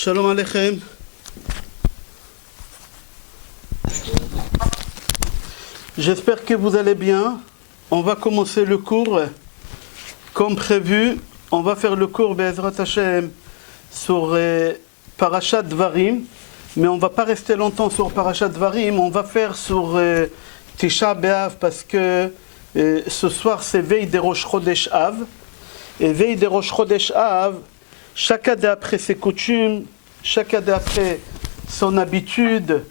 Shalom Aleichem. J'espère que vous allez bien. On va commencer le cours comme prévu. On va faire le cours Be'ezrat Hashem sur Parashat Dvarim. Mais on ne va pas rester longtemps sur Parashat Dvarim. On va faire sur Tisha B'Av parce que ce soir c'est veille de Rosh Chodesh Av. Et veille de Rosh Chodesh Av, chacun d'après ses coutumes, chacun d'après son habitude,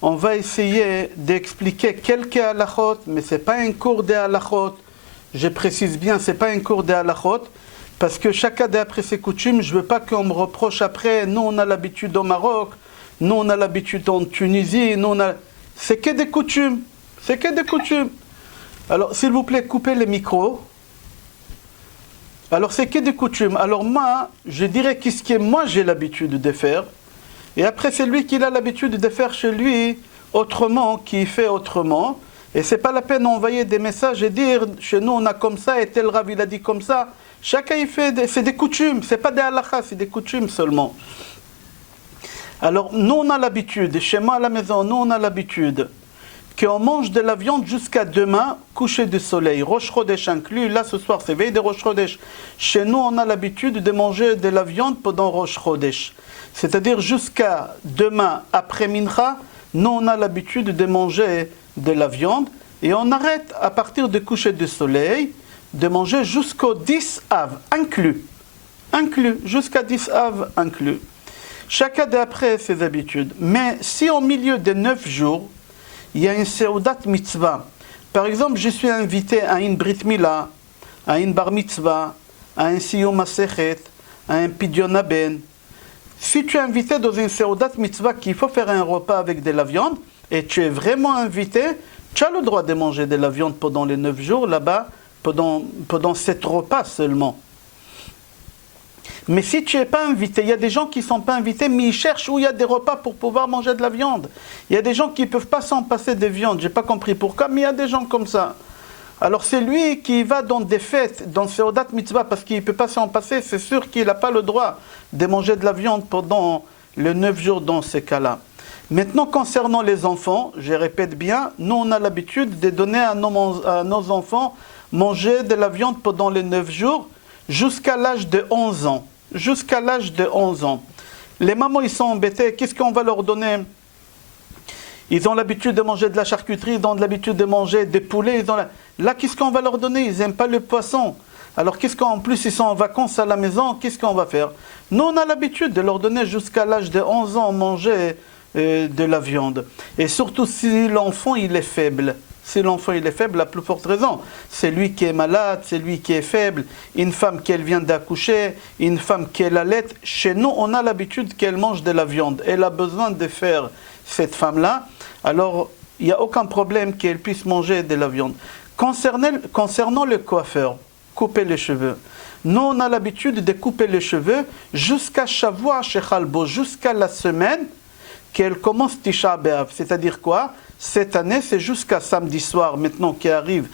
on va essayer d'expliquer quelques halachot, mais ce n'est pas un cours de halachot. Je précise bien, ce n'est pas un cours de halachot, parce que chacun d'après ses coutumes, je ne veux pas qu'on me reproche après, nous on a l'habitude au Maroc, nous on a l'habitude en Tunisie, nous on a... C'est que des coutumes, c'est que des coutumes. Alors s'il vous plaît, coupez les micros. Alors c'est que des coutumes. Alors moi, je dirais qu'est-ce que moi j'ai l'habitude de faire. Et après c'est lui qui a l'habitude de faire chez lui autrement, qui fait autrement. Et c'est pas la peine d'envoyer des messages et dire chez nous on a comme ça et tel Rav il a dit comme ça. Chacun il fait, c'est des coutumes, c'est pas des halachas, c'est des coutumes seulement. Alors nous on a l'habitude, chez moi à la maison, nous on a l'habitude qu'on mange de la viande jusqu'à demain, coucher du soleil, Rosh Chodesh inclus. Là, ce soir, c'est veille de Rosh Chodesh. Chez nous, on a l'habitude de manger de la viande pendant Rosh Chodesh. C'est-à-dire jusqu'à demain, après Mincha, nous, on a l'habitude de manger de la viande. Et on arrête, à partir du coucher du soleil, de manger jusqu'au 10 Av, inclus. Inclus, jusqu'à 10 Av, inclus. Chacun d'après ses habitudes. Mais si au milieu des 9 jours, il y a une seudat mitzvah. Par exemple, je suis invité à une brit mila, à une bar mitzvah, à un siyum masechet, à un pidyon haben. Si tu es invité dans une seudat mitzvah qu'il faut faire un repas avec de la viande, et tu es vraiment invité, tu as le droit de manger de la viande pendant les 9 jours là-bas, pendant 7 repas seulement. Mais si tu n'es pas invité, il y a des gens qui ne sont pas invités, mais ils cherchent où il y a des repas pour pouvoir manger de la viande. Il y a des gens qui ne peuvent pas s'en passer de viande, je n'ai pas compris pourquoi, mais il y a des gens comme ça. Alors c'est lui qui va dans des fêtes, dans Seudat Mitzvah, parce qu'il ne peut pas s'en passer, c'est sûr qu'il n'a pas le droit de manger de la viande pendant les 9 jours dans ces cas-là. Maintenant, concernant les enfants, je répète bien, nous on a l'habitude de donner à nos enfants manger de la viande pendant les 9 jours, jusqu'à l'âge de 11 ans. Jusqu'à l'âge de 11 ans. Les mamans, ils sont embêtés. Qu'est-ce qu'on va leur donner? Ils ont l'habitude de manger de la charcuterie, ils ont l'habitude de manger des poulets. Là, qu'est-ce qu'on va leur donner? Ils n'aiment pas le poisson. Alors, qu'est-ce qu'en plus, ils sont en vacances à la maison, qu'est-ce qu'on va faire? Nous, on a l'habitude de leur donner jusqu'à l'âge de 11 ans manger de la viande. Et surtout si l'enfant, il est faible. Si l'enfant il est faible, la plus forte raison, c'est lui qui est malade, c'est lui qui est faible, une femme qui vient d'accoucher, une femme qui allait. Chez nous, on a l'habitude qu'elle mange de la viande. Elle a besoin de faire cette femme-là. Alors, il n'y a aucun problème qu'elle puisse manger de la viande. Concernant le coiffeur, couper les cheveux. Nous, on a l'habitude de couper les cheveux jusqu'à Shavua Shechalbo, jusqu'à la semaine qu'elle commence Tisha B'Av. C'est-à-dire quoi? Cette année, c'est jusqu'à samedi soir, maintenant qui arrive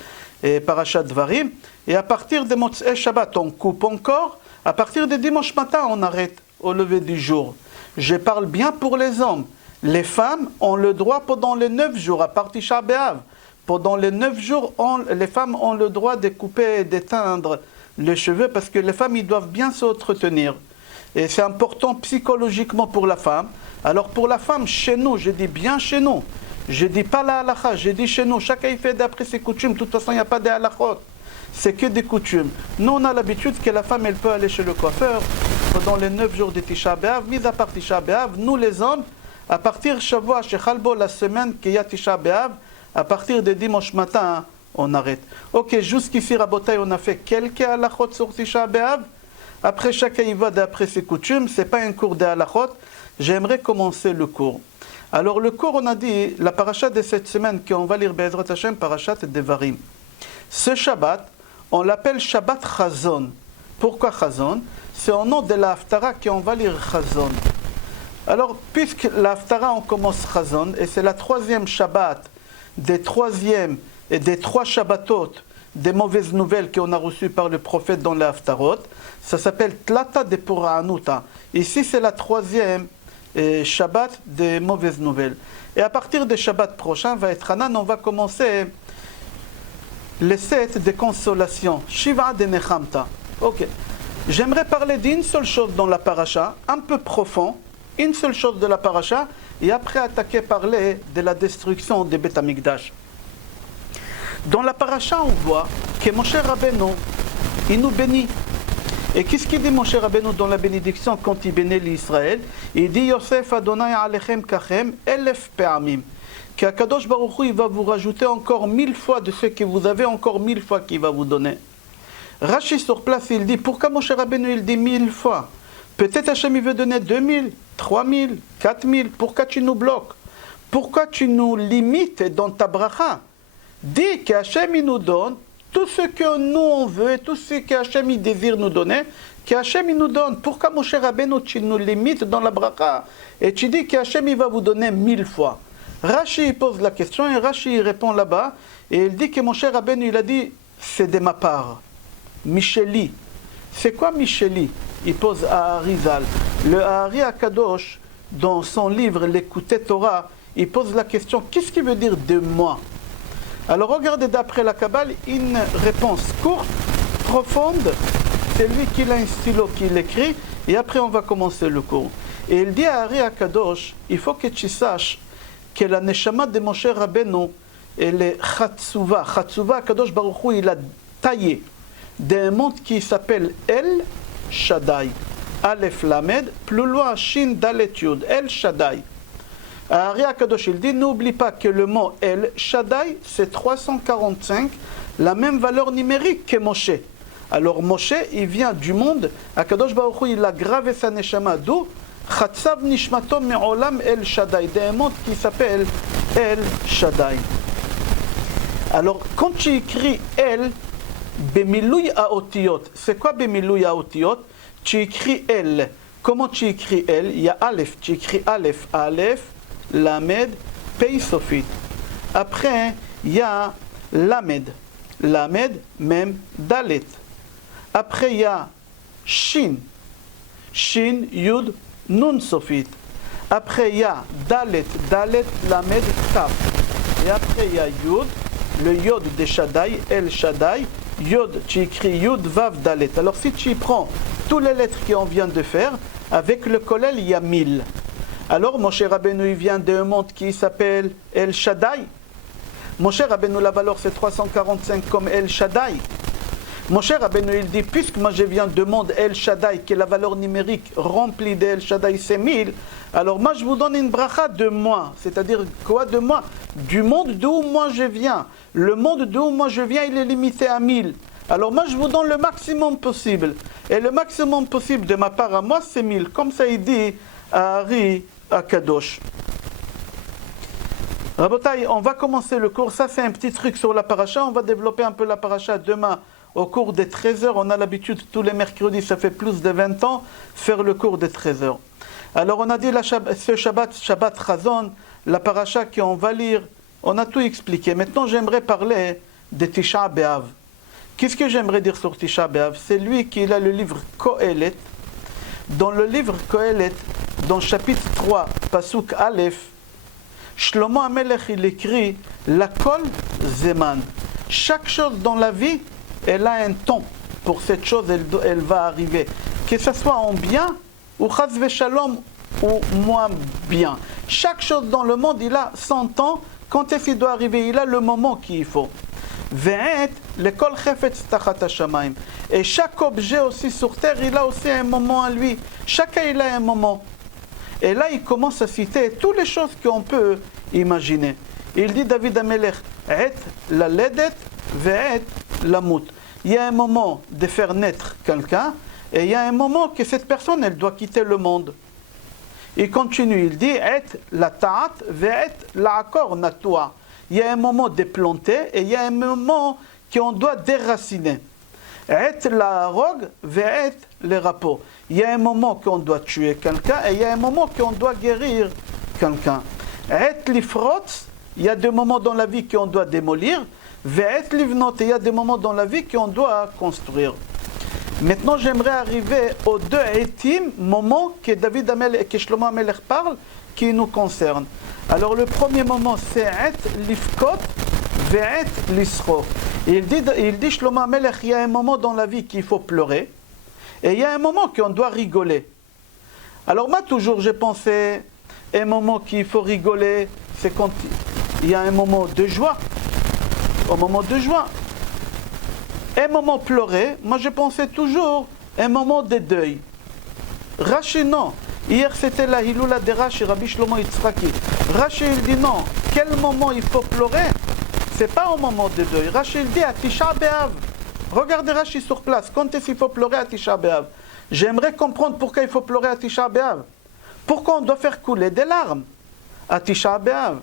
Parashat Dvarim. Et à partir de Motzei Shabbat, on coupe encore. À partir de dimanche matin, on arrête au lever du jour. Je parle bien pour les hommes. Les femmes ont le droit pendant les 9 jours, à partir Tisha B'Av. Pendant les 9 jours, les femmes ont le droit de couper et d'éteindre les cheveux parce que les femmes, ils doivent bien s'entretenir. Et c'est important psychologiquement pour la femme. Alors pour la femme, chez nous, je dis bien chez nous, je ne dis pas la halakha, je dis chez nous, chacun il fait d'après ses coutumes, de toute façon il n'y a pas de halachot, c'est que des coutumes. Nous on a l'habitude que la femme elle peut aller chez le coiffeur pendant les 9 jours de Tisha B'Av, mis à part Tisha B'Av, nous les hommes, à partir Shavua Shechalbo, la semaine qu'il y a Tisha B'Av, à partir de dimanche matin, on arrête. Ok, jusqu'ici Rabotai, on a fait quelques halachot sur Tisha B'Av, après chacun il va d'après ses coutumes, c'est pas un cours de halachot, j'aimerais commencer le cours. Alors le cours, on a dit, la paracha de cette semaine qu'on va lire Be'ezrat Hashem, parachat Devarim. Ce Shabbat, on l'appelle Shabbat Chazon. Pourquoi Chazon? C'est au nom de la Haftara qu'on va lire Chazon. Alors, puisque la Haftara, on commence Chazon, et c'est la 3e Shabbat des 3e et des 3 Shabbatot des mauvaises nouvelles qu'on a reçues par le prophète dans les Haftarot. Ça s'appelle Tlata de Pura'anuta. Ici, c'est la troisième Shabbat des mauvaises nouvelles. Et à partir du Shabbat prochain, on va commencer les 7 des consolations. Shiva de Nechamta. Ok. J'aimerais parler d'une seule chose dans la paracha, un peu profond, une seule chose de la paracha, et après attaquer parler de la destruction des Beth Amikdash. Dans la paracha, on voit que Moshe Rabbeinu, il nous bénit. Et qu'est-ce qu'il dit Moshe Rabbeinu dans la bénédiction quand il bénit l'Israël? Il dit Yosef Adonai Alechem Kachem Elef Pe'amim. Qu'Akadosh Baruch Hu, il va vous rajouter encore 1000 fois de ce que vous avez, encore 1000 fois qu'il va vous donner. Rashi sur place, il dit pourquoi Moshe Rabbeinu il dit 1000 fois? Peut-être Hachem il veut donner 2000, 3000, 4000. Pourquoi tu nous bloques? Pourquoi tu nous limites dans ta bracha? Dis qu'Hachem il nous donne tout ce que nous on veut et tout ce qu'Hachem il désire nous donner, qu'Hachem il nous donne. Pourquoi Moshe Rabbeinu tu nous limites dans la bracha? Et tu dis qu'Hachem il va vous donner 1000 fois. Rashi pose la question et Rashi répond là-bas et il dit que Moshe Rabbeinu il a dit c'est de ma part. Micheli. C'est quoi Micheli? Il pose à Arizal. Le Ari Akadosh, dans son livre L'écouter Torah, il pose la question qu'est-ce qui veut dire de moi? Alors regardez d'après la Kabbale, une réponse courte, profonde. C'est lui qui a un stylo qui l'écrit et après on va commencer le cours. Et il dit à Ari Akadosh il faut que tu saches que la Neshama de Moshe Rabbeinu elle est Chatsuva. Chatsuva, Akadosh Baruch Hu, il a taillé d'un monde qui s'appelle El Shaddai. Aleph Lamed, plus loin Shin Dalet Yud, El Shaddai. Ari Akadosh, il dit, n'oublie pas que le mot El Shaddai, c'est 345, la même valeur numérique que Moshe. Alors Moshe, il vient du monde, Akadosh Baruch Hu, il a gravé sa neshama, d'où Chatsav Nishmatom Me'olam El Shaddai, d'un monde qui s'appelle El Shaddai. Alors, quand tu écris El, Bemilouy Aotiyot. C'est quoi Bemilouy Aotiyot? Tu écris El. Comment tu écris El? Il y a Aleph. Tu écris Aleph. Aleph, Lamed, Pei Sofit. Après, il y a Lamed. Lamed, Mem, Dalet. Après, il y a Shin. Shin, Yud, Nun Sofit. Après, il y a Dalet. Dalet, Lamed, Taf. Et après, il y a Yud. Le Yod de Shaddai, El Shaddai. Yod, tu écris Yud, Vav, Dalet. Alors si tu prends toutes les lettres qu'on vient de faire, avec le Kollel, il y a 1000. Alors Moshe Rabbeinu, il vient d'un monde qui s'appelle El Shaddai. Moshe Rabbeinu, la valeur c'est 345 comme El Shaddai. Moshe Rabbeinu, il dit, puisque moi je viens de monde El Shaddai, qui est la valeur numérique remplie de El Shaddai, c'est 1000, alors moi je vous donne une bracha de moi. C'est-à-dire quoi de moi? Du monde d'où moi je viens. Le monde d'où moi je viens, il est limité à 1000. Alors moi je vous donne le maximum possible. Et le maximum possible de ma part à moi, c'est 1000. Comme ça il dit à Ari Akadosh. Rabotai, on va commencer le cours. Ça c'est un petit truc sur la paracha. On va développer un peu la paracha demain. Au cours des 13h, on a l'habitude tous les mercredis, ça fait plus de 20 ans, faire le cours des 13h. Alors on a dit ce Shabbat Chazon, la paracha qu'on va lire, on a tout expliqué. Maintenant j'aimerais parler de Tisha B'Av. Qu'est-ce que j'aimerais dire sur Tisha B'Av? C'est lui qui a le livre Kohelet. Dans le livre Kohelet, dans chapitre 3, Pasuk Aleph, Shlomo HaMelech il écrit La Kol Zeman. Chaque chose dans la vie, elle a un temps pour cette chose, elle va arriver. Que ce soit en bien, ou chas v'shalom, ou moins bien. Chaque chose dans le monde, il a son temps. Quand est-ce qu'il doit arriver? Il a le moment qu'il faut. Ve'et, lekol chefetz tachat hashamayim. Et chaque objet aussi sur terre, il a aussi un moment à lui. Chacun, il a un moment. Et là, il commence à citer toutes les choses qu'on peut imaginer. Il dit David HaMelech, et la ledet, ve'et la mout. Il y a un moment de faire naître quelqu'un et il y a un moment que cette personne elle doit quitter le monde. Il continue, il dit et la ta'at ve'et la akor natua. Il y a un moment de planter et il y a un moment qu'on doit déraciner. Et la rogue ve'et le rapport. Il y a un moment qu'on doit tuer quelqu'un et il y a un moment qu'on doit guérir quelqu'un. Et l'ifrotz, il y a deux moments dans la vie qu'on doit démolir. ve'et livnot. Et il y a des moments dans la vie qu'on doit construire. Maintenant, j'aimerais arriver aux deux etim, moments que David Amelech, que Shlomo Amelech parle, qui nous concernent. Alors le premier moment, c'est et lifkot, ve'et lisro. Il dit Shlomo Amelech, il y a un moment dans la vie qu'il faut pleurer, et il y a un moment qu'on doit rigoler. Alors moi, toujours, j'ai pensé, un moment qu'il faut rigoler, c'est quand il y a un moment de joie. Au moment de joie. Un moment pleurer, moi je pensais toujours un moment de deuil. Rashi, non. Hier c'était la Hiloula de Rashi, Rabbi Shlomo Yitzhaki. Rashi il dit non. Quel moment il faut pleurer? C'est pas au moment de deuil. Rashi il dit à Tisha B'Av. Regardez Rashi sur place. Quand est-ce qu'il faut pleurer à Tisha B'Av? J'aimerais comprendre pourquoi il faut pleurer à Tisha B'Av. Pourquoi on doit faire couler des larmes à Tisha B'Av?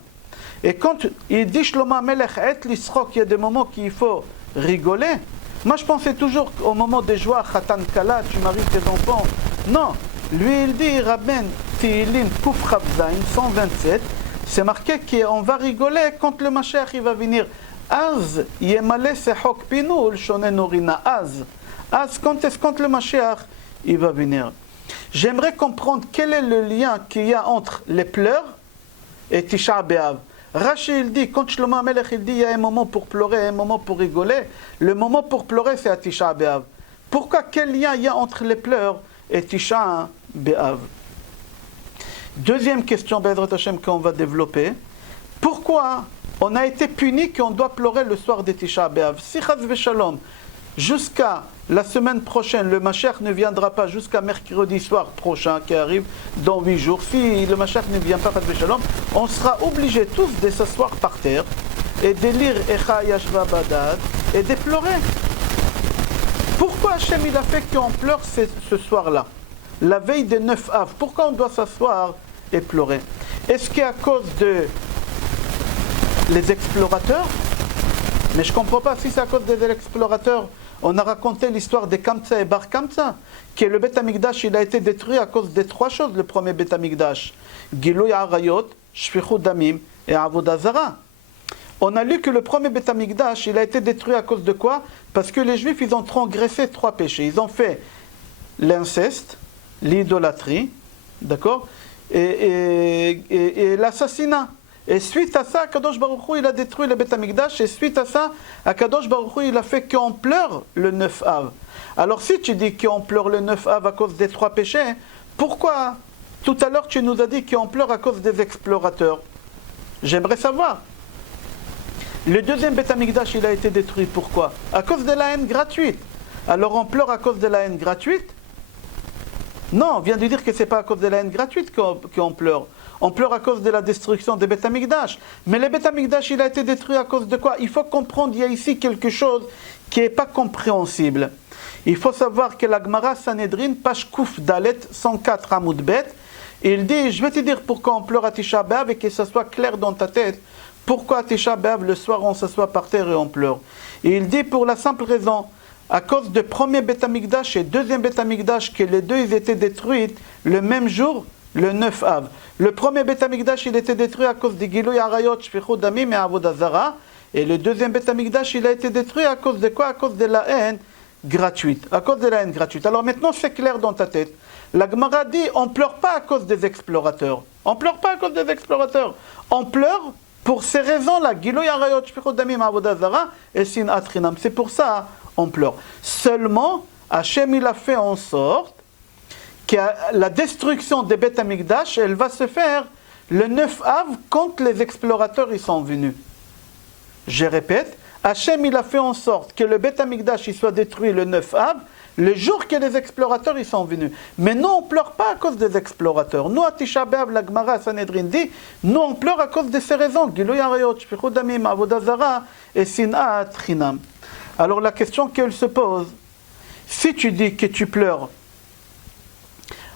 Et quand il dit Shlomo Amelech et l'isrok, il y a des moments qu'il faut rigoler. Moi je pensais toujours au moment de joie, Khatan Kala, tu maries tes enfants. Non, lui il dit Rabben Tehillim Kuf Chavzain 127, c'est marqué qu'on va rigoler quand le Mashiach il va venir. Az Yemale Sehok Pinu Shonen Orina. Az quand le Mashiach il va venir. J'aimerais comprendre quel est le lien qu'il y a entre les pleurs et Tisha B'Av. Rashi il dit, quand Shlomo Amelech il dit il y a un moment pour pleurer et un moment pour rigoler, le moment pour pleurer c'est à Tisha B'Av. Pourquoi, quel lien il y a entre les pleurs et Tisha B'Av? Deuxième question, Be'ezrat Hashem, qu'on va développer. Pourquoi on a été puni qu'on doit pleurer le soir de Tisha B'Av? Si Chaz v'Shalom, jusqu'à la semaine prochaine, le Mashiach ne viendra pas jusqu'à mercredi soir prochain qui arrive dans 8 jours. Si le Mashiach ne vient pas, on sera obligés tous de s'asseoir par terre et de lire Echa Yashva Badad et de pleurer. Pourquoi Hachem il a fait qu'on pleure ce soir-là, la veille des 9 Av? Pourquoi on doit s'asseoir et pleurer? Est-ce qu'à cause de les explorateurs? Mais je ne comprends pas si c'est à cause des explorateurs. On a raconté l'histoire de Kamsa et Bar Kamsa, que le Beth Amikdash il a été détruit à cause de 3 choses, le premier Beth Amikdash. Gilouy Arayot, Shfichut Damim et Avodah Zara. On a lu que le premier Beth Amikdash il a été détruit à cause de quoi? Parce que les Juifs ils ont transgressé 3 péchés. Ils ont fait l'inceste, l'idolâtrie, d'accord, et l'assassinat. Et suite à ça, Akadosh Baruch Hu, il a détruit le Beth Amikdash. Et suite à ça, Akadosh Baruch Hu, il a fait qu'on pleure le 9 Av. Alors si tu dis qu'on pleure le 9 Av à cause des 3 péchés, pourquoi tout à l'heure tu nous as dit qu'on pleure à cause des explorateurs? J'aimerais savoir. Le deuxième Beth Amikdash, il a été détruit. Pourquoi? À cause de la haine gratuite. Alors on pleure à cause de la haine gratuite? Non, on vient de dire que ce n'est pas à cause de la haine gratuite qu'on pleure. On pleure à cause de la destruction des Beth Amikdash. Mais le Beth Amikdash, il a été détruit à cause de quoi? Il faut comprendre, il y a ici quelque chose qui n'est pas compréhensible. Il faut savoir que la Gemara Sanhedrin, page Kouf Dalet, 104 Amoud Bet, il dit, je vais te dire pourquoi on pleure à Tisha B'Av et que ça soit clair dans ta tête. Pourquoi à Tisha B'Av, le soir, on s'assoit par terre et on pleure? Et il dit pour la simple raison, à cause du premier Beth Amikdash et deuxième Beth Amikdash, que les deux ils étaient détruits le même jour, le 9 Av. Le premier Beth Amikdash, il était détruit à cause de Gilouy Arayot, Shfichut Damim et Avodah Zara. Et le deuxième Beth Amikdash, il a été détruit à cause de quoi? À cause de la haine gratuite. À cause de la haine gratuite. Alors maintenant, c'est clair dans ta tête. La Gemara dit, on ne pleure pas à cause des explorateurs. On ne pleure pas à cause des explorateurs. On pleure pour ces raisons-là. Gilouy Arayot, Shfichut Damim et Avodah Zara et Sinat Chinam. C'est pour ça on pleure. Seulement, Hachem, il a fait en sorte que la destruction des Beth Amikdash, elle va se faire le 9 Av quand les explorateurs ils sont venus. Je répète, Hachem il a fait en sorte que le Beth Amikdash il soit détruit le 9 Av, le jour que les explorateurs ils sont venus. Mais nous on ne pleure pas à cause des explorateurs. Nous à Tisha B'Av, la Gemara Sanhedrin dit, nous on pleure à cause de ces raisons. Gilouy Arayot, Shfichut Damim, Avodah Zara et Sinat Chinam. Alors la question qu'elle se pose, si tu dis que tu pleures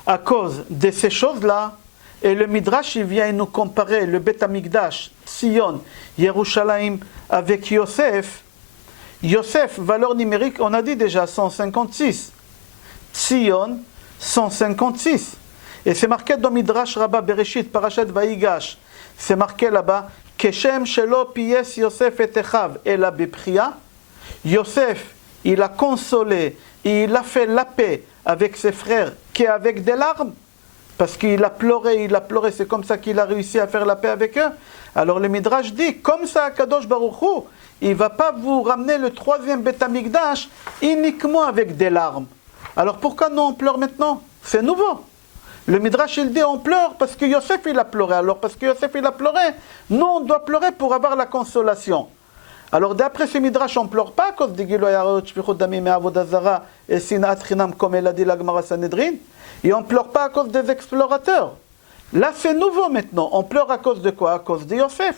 à cause de ces choses-là, et le Midrash il vient nous comparer le Beth Amikdash, Sion, Yerushalayim avec Yosef. Yosef, valeur numérique, on a dit déjà 156. Sion, 156. Et c'est marqué dans Midrash Rabbah Bereshit, Parashat Vayigash. C'est marqué là-bas Keshem shelo piyes Yosef et Echav ela bepria. Yosef, il a consolé, et il a fait la paix avec ses frères qu'avec des larmes. Parce qu'il a pleuré, c'est comme ça qu'il a réussi à faire la paix avec eux. Alors le Midrash dit, comme ça, Akadosh Baruch Hu, il ne va pas vous ramener le troisième Beth Amikdash uniquement avec des larmes. Alors pourquoi nous on pleure maintenant? C'est nouveau. Le Midrash il dit on pleure parce que Yosef il a pleuré. Alors parce que Yosef il a pleuré, nous on doit pleurer pour avoir la consolation. Alors d'après ce Midrash on ne pleure pas à cause de Giloy Arayot, Shfichut Damim et Avodah Zara et Sinat Chinam comme elle a dit la Gemara Sanhedrin. Et on ne pleure pas à cause des explorateurs. Là c'est nouveau maintenant. On pleure à cause de quoi? À cause de Yosef.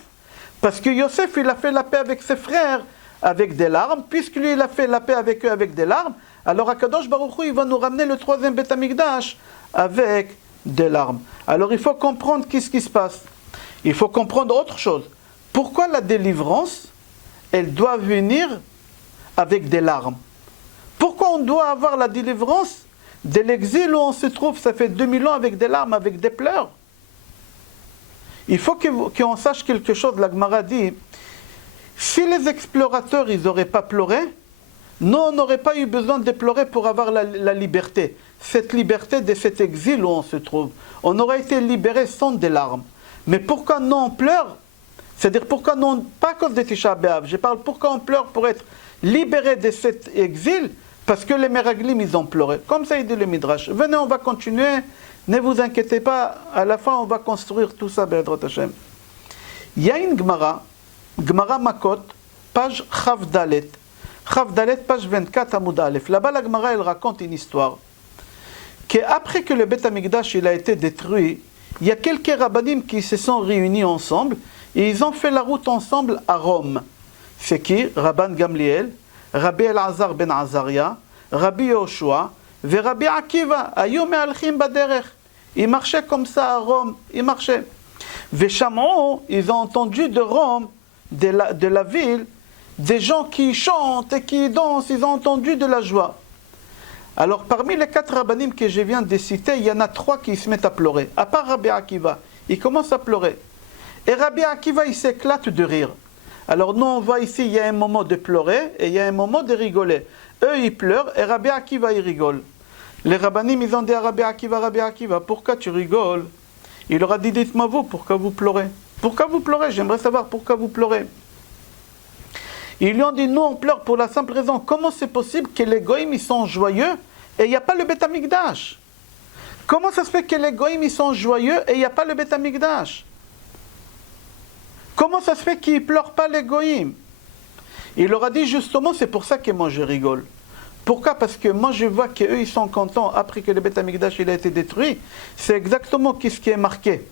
Parce que Yosef il a fait la paix avec ses frères avec des larmes. Puisque lui il a fait la paix avec eux avec des larmes. Alors Akadosh Baruch Hu il va nous ramener le troisième Beth Amikdash avec des larmes. Alors il faut comprendre qu'est-ce qui se passe. Il faut comprendre autre chose. Pourquoi la délivrance, elle doit venir avec des larmes? Pourquoi on doit avoir la délivrance de l'exil où on se trouve, ça fait 2000 ans avec des larmes, avec des pleurs? Il faut qu'on sache quelque chose. La Gemara dit, si les explorateurs, ils n'auraient pas pleuré, nous, on n'aurait pas eu besoin de pleurer pour avoir la liberté. Cette liberté de cet exil où on se trouve. On aurait été libérés sans des larmes. Mais pourquoi nous on pleure? C'est-à-dire pourquoi nous, pas à cause de Tisha B'Av, je parle pourquoi on pleure pour être libérés de cet exil? Parce que les Meraglim, ils ont pleuré. Comme ça, il dit le Midrash. Venez, on va continuer. Ne vous inquiétez pas. À la fin, on va construire tout ça, Be'ezrat Hashem. Il y a une Gemara, Gemara Makot, page Chavdalet. Chavdalet, page 24, Amoud Aleph. Là-bas, la Gemara, elle raconte une histoire. Qu'après que le Beth Amikdash il a été détruit, il y a quelques rabbanim qui se sont réunis ensemble et ils ont fait la route ensemble à Rome. C'est qui? Rabban Gamliel, Rabbi Elazar ben Azaria, Rabbi Yoshua, et Rabbi Akiva. Ayu me'alchim baderech. Ils marchaient comme ça à Rome, ils marchaient. Veshamon, ils ont entendu de Rome, de la ville, des gens qui chantent et qui dansent, ils ont entendu de la joie. Alors parmi les 4 rabbanim que je viens de citer, il y en a 3 qui se mettent à pleurer. À part Rabbi Akiva, il commence à pleurer. Et Rabbi Akiva, il s'éclate de rire. Alors nous on voit ici, il y a un moment de pleurer et il y a un moment de rigoler. Eux ils pleurent et Rabbi Akiva il rigole. Les rabbanim ils ont dit à Rabbi Akiva, pourquoi tu rigoles? Il leur a dit, dites-moi vous, pourquoi vous pleurez? Pourquoi vous pleurez? J'aimerais savoir pourquoi vous pleurez. Ils lui ont dit, nous on pleure pour la simple raison, comment c'est possible que les goïms ils sont joyeux et il n'y a pas le Beth Amikdash? Comment ça se fait que les goïms ils sont joyeux et il n'y a pas le Beth Amikdash? Comment ça se fait qu'ils ne pleurent pas les goïms? Il leur a dit justement, c'est pour ça que moi je rigole. Pourquoi? Parce que moi je vois qu'eux ils sont contents après que le Beth Amikdash il a été détruit. C'est exactement ce qui est marqué.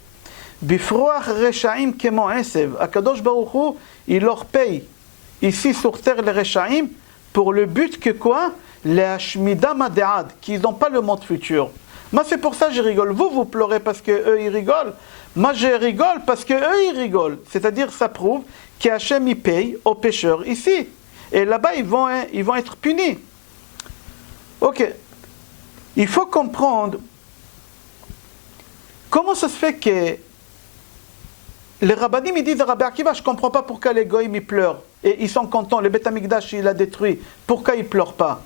Bifroach rechaim kemo esev. Akadosh Baruch Hu, il leur paye ici sur terre les rechaim pour le but que quoi? Les hashmida madead, qu'ils n'ont pas le monde futur. Moi c'est pour ça que je rigole. Vous pleurez parce qu'eux ils rigolent. Moi je rigole parce qu'eux ils rigolent. C'est-à-dire ça prouve qu'Hachem il paye aux pécheurs ici. Et là-bas ils vont être punis. Ok. Il faut comprendre comment ça se fait que les rabbanim ils disent à Rabbi Akiva, je ne comprends pas pourquoi les goïms ils pleurent. Et ils sont contents, le Beth Amikdash il a détruit. Pourquoi ils ne pleurent pas?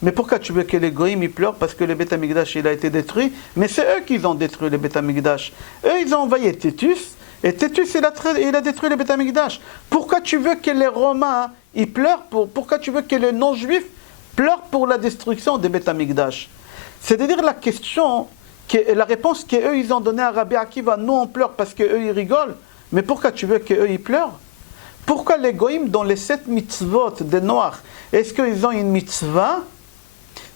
Mais pourquoi tu veux que les goïms ils pleurent? Parce que le Beth Amikdash il a été détruit. Mais c'est eux qui ont détruit le Beth Amikdash. Eux ils ont envoyé Titus. Et Titus il a détruit le Beth Amikdash. Pourquoi tu veux que les Romains ils pleurent? Pourquoi tu veux que les non-juifs pleurent pour la destruction des Beth Amikdash? C'est-à-dire la question, la réponse qu'eux ils ont donnée à Rabbi Akiva, nous on pleure parce qu'eux ils rigolent. Mais pourquoi tu veux qu'eux ils pleurent? Pourquoi les goïms dans les 7 mitzvot des Noirs, est-ce qu'ils ont une mitzvah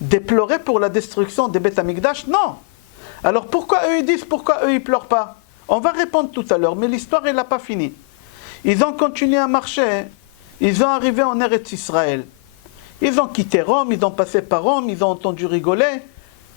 de pleurer pour la destruction des Beth Amikdash? Non. Alors pourquoi eux ils disent, pourquoi eux ils pleurent pas? On va répondre tout à l'heure, mais l'histoire elle n'a pas fini. Ils ont continué à marcher, ils ont arrivé en Eretz Israël. Ils ont quitté Rome, ils ont passé par Rome, ils ont entendu rigoler.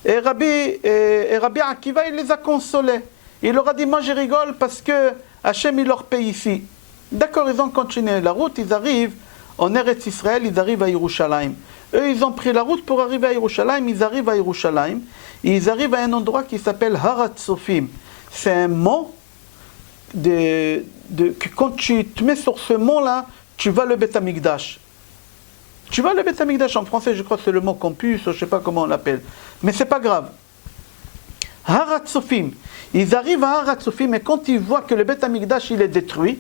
Et Rabbi Akiva il les a consolés. Il leur a dit, moi je rigole parce que Hachem il leur paye ici. D'accord, ils ont continué la route, ils arrivent en Eretz Israël, ils arrivent à Yerushalayim. Eux, ils ont pris la route pour arriver à Yerushalayim, ils arrivent à Yerushalayim, et ils arrivent à un endroit qui s'appelle Harat Sofim. C'est un mont que quand tu te mets sur ce mont-là, tu vas le Beth Amikdash. Tu vas le Beth Amikdash, en français, je crois que c'est le mot campus, je ne sais pas comment on l'appelle. Mais c'est pas grave. Harat Sofim. Ils arrivent à Harat Sofim, et quand ils voient que le Beth Amikdash il est détruit,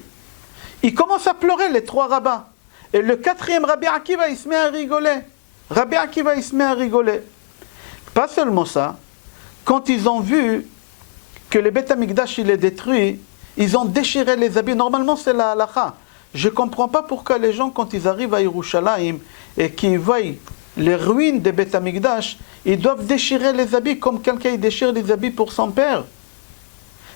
ils commencent à pleurer, les 3 rabbins. Et le 4e, Rabbi Akiva, il se met à rigoler. Rabbi Akiva, il se met à rigoler. Pas seulement ça, quand ils ont vu que le Beth Amikdash il est détruit, ils ont déchiré les habits. Normalement, c'est la halakha. Je ne comprends pas pourquoi les gens, quand ils arrivent à Yerushalayim et qu'ils voient les ruines de Beth Amikdash, ils doivent déchirer les habits comme quelqu'un déchire les habits pour son père.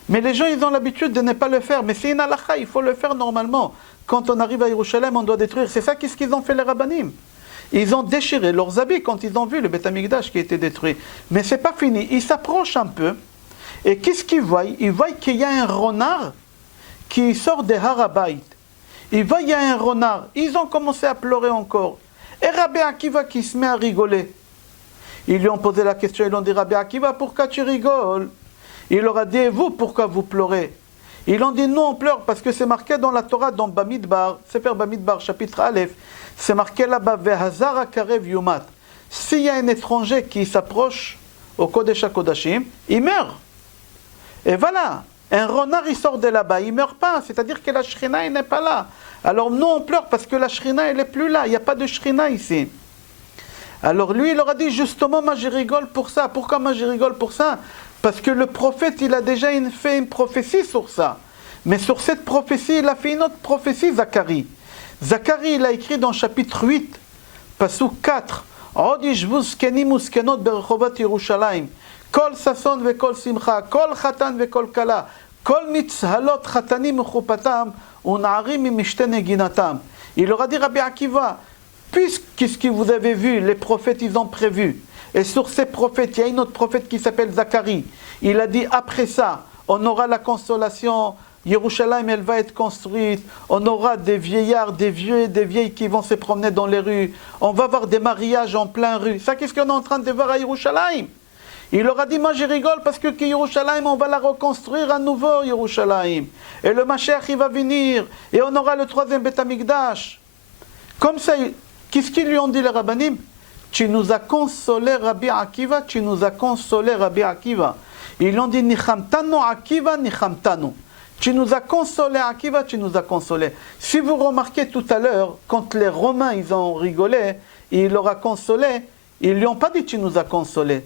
Mais les gens, ils ont l'habitude de ne pas le faire. Mais c'est une halakha, il faut le faire normalement. Quand on arrive à Yerushalayim, on doit détruire. C'est ça qu'est-ce qu'ils ont fait les rabbanim. Ils ont déchiré leurs habits quand ils ont vu le Beth Amikdash qui était détruit. Mais c'est pas fini. Ils s'approchent un peu. Et qu'est-ce qu'ils voient? Ils voient qu'il y a un renard qui sort des Harabayt. Ils voient qu'il y a un renard. Ils ont commencé à pleurer encore. Et Rabbi Akiva qui se met à rigoler. Ils lui ont posé la question, ils lui ont dit, Rabbi Akiva, pourquoi tu rigoles? Il leur a dit, et vous, pourquoi vous pleurez? Ils ont dit, non, on pleure parce que c'est marqué dans la Torah, dans Bamidbar, Sefer Bamidbar, chapitre Aleph, c'est marqué là-bas, Vehazara Karev Yumat. S'il y a un étranger qui s'approche au Kodesh HaKodashim, il meurt. Et voilà, un renard il sort de là-bas, il ne meurt pas, c'est-à-dire que la Shrina n'est pas là. Alors nous on pleure parce que la Shrina elle n'est plus là, il n'y a pas de Shrina ici. Alors lui il leur a dit justement moi je rigole pour ça. Pourquoi moi je rigole pour ça? Parce que le prophète il a déjà fait une prophétie sur ça. Mais sur cette prophétie il a fait une autre prophétie, Zacharie. Zacharie il a écrit dans chapitre 8, Pasuk 4, Od yishvu zkenim uzkenot berechovat Yerushalayim. Kol sason vekol simcha, kol chatan vekol kala, kol mitzhalot chatanim uchupatam, unarim mimishte neginatam. Il leur a dit, Rabbi Akiva, puisqu'ce que vous avez vu, les prophètes, ils ont prévu. Et sur ces prophètes, il y a une autre prophète qui s'appelle Zacharie. Il a dit, après ça, on aura la consolation, Yerushalayim, elle va être construite, on aura des vieillards, des vieux et des vieilles qui vont se promener dans les rues, on va voir des mariages en plein rue. Ça, qu'est-ce qu'on est en train de voir à Yerushalayim? Il leur a dit, moi je rigole parce que Yerushalayim, on va la reconstruire à nouveau, Yerushalayim. Et le Mashiach, il va venir. Et on aura le 3e Beth Amikdash. Comme ça, qu'est-ce qu'ils lui ont dit les rabbanim? Tu nous as consolé, Rabbi Akiva, tu nous as consolé, Rabbi Akiva. Ils lui ont dit, Nichamtanu Akiva, Nichamtanu. Tu nous as consolé, Akiva, tu nous as consolé. Si vous remarquez tout à l'heure, quand les Romains, ils ont rigolé, il leur a consolé, ils lui ont pas dit, tu nous as consolé.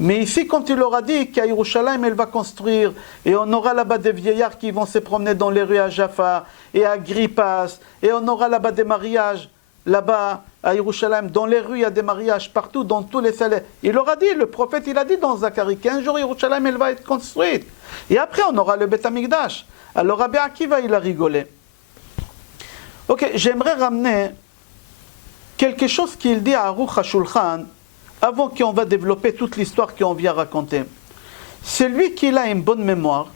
Mais ici, quand il leur a dit qu'à Yerushalayim, elle va construire, et on aura là-bas des vieillards qui vont se promener dans les rues à Jaffa, et à Grippas, et on aura là-bas des mariages, là-bas à Yerushalayim, dans les rues, il y a des mariages partout, dans tous les salles. Il leur a dit, le prophète, il a dit dans Zacharie, qu'un jour Yerushalayim, elle va être construite. Et après, on aura le Beth Amikdash. Alors Rabbi Akiva, il a rigolé. Ok, j'aimerais ramener quelque chose qu'il dit à Aruch HaShulchan, avant qu'on va développer toute l'histoire qu'on vient raconter. Celui qui a une bonne mémoire,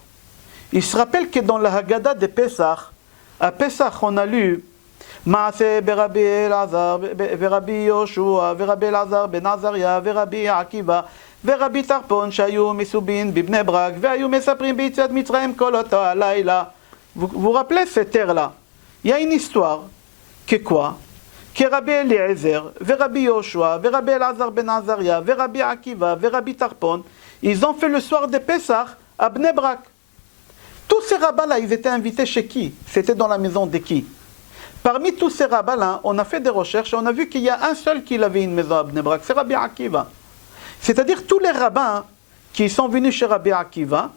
il se rappelle que dans la Haggadah de Pesach, à Pesach on a lu Maaseh Berabbi Elazar, Berabbi Yoshua, Berabbi Elazar ben Azaria, Berabbi Akiva, Berabbi Tarpon, Shayu Mesubin, Bibne Brak, Veayu Mesaprim B'Yetziat Mitzrayim Kol Ota Alayla. Vous vous rappelez cette terre-là? Il y a une histoire que quoi? Que Rabbi Eliezer, Rabbi Yoshua, Rabbi Elazar ben Azaria, Rabbi Akiva, Rabbi Tarpon, ils ont fait le soir de Pesach à Bnei Brak. Tous ces rabbins-là, ils étaient invités chez qui? C'était dans la maison de qui? Parmi tous ces rabbins-là, on a fait des recherches et on a vu qu'il y a un seul qui avait une maison à Bnei Brak, c'est Rabbi Akiva. C'est-à-dire tous les rabbins qui sont venus chez Rabbi Akiva,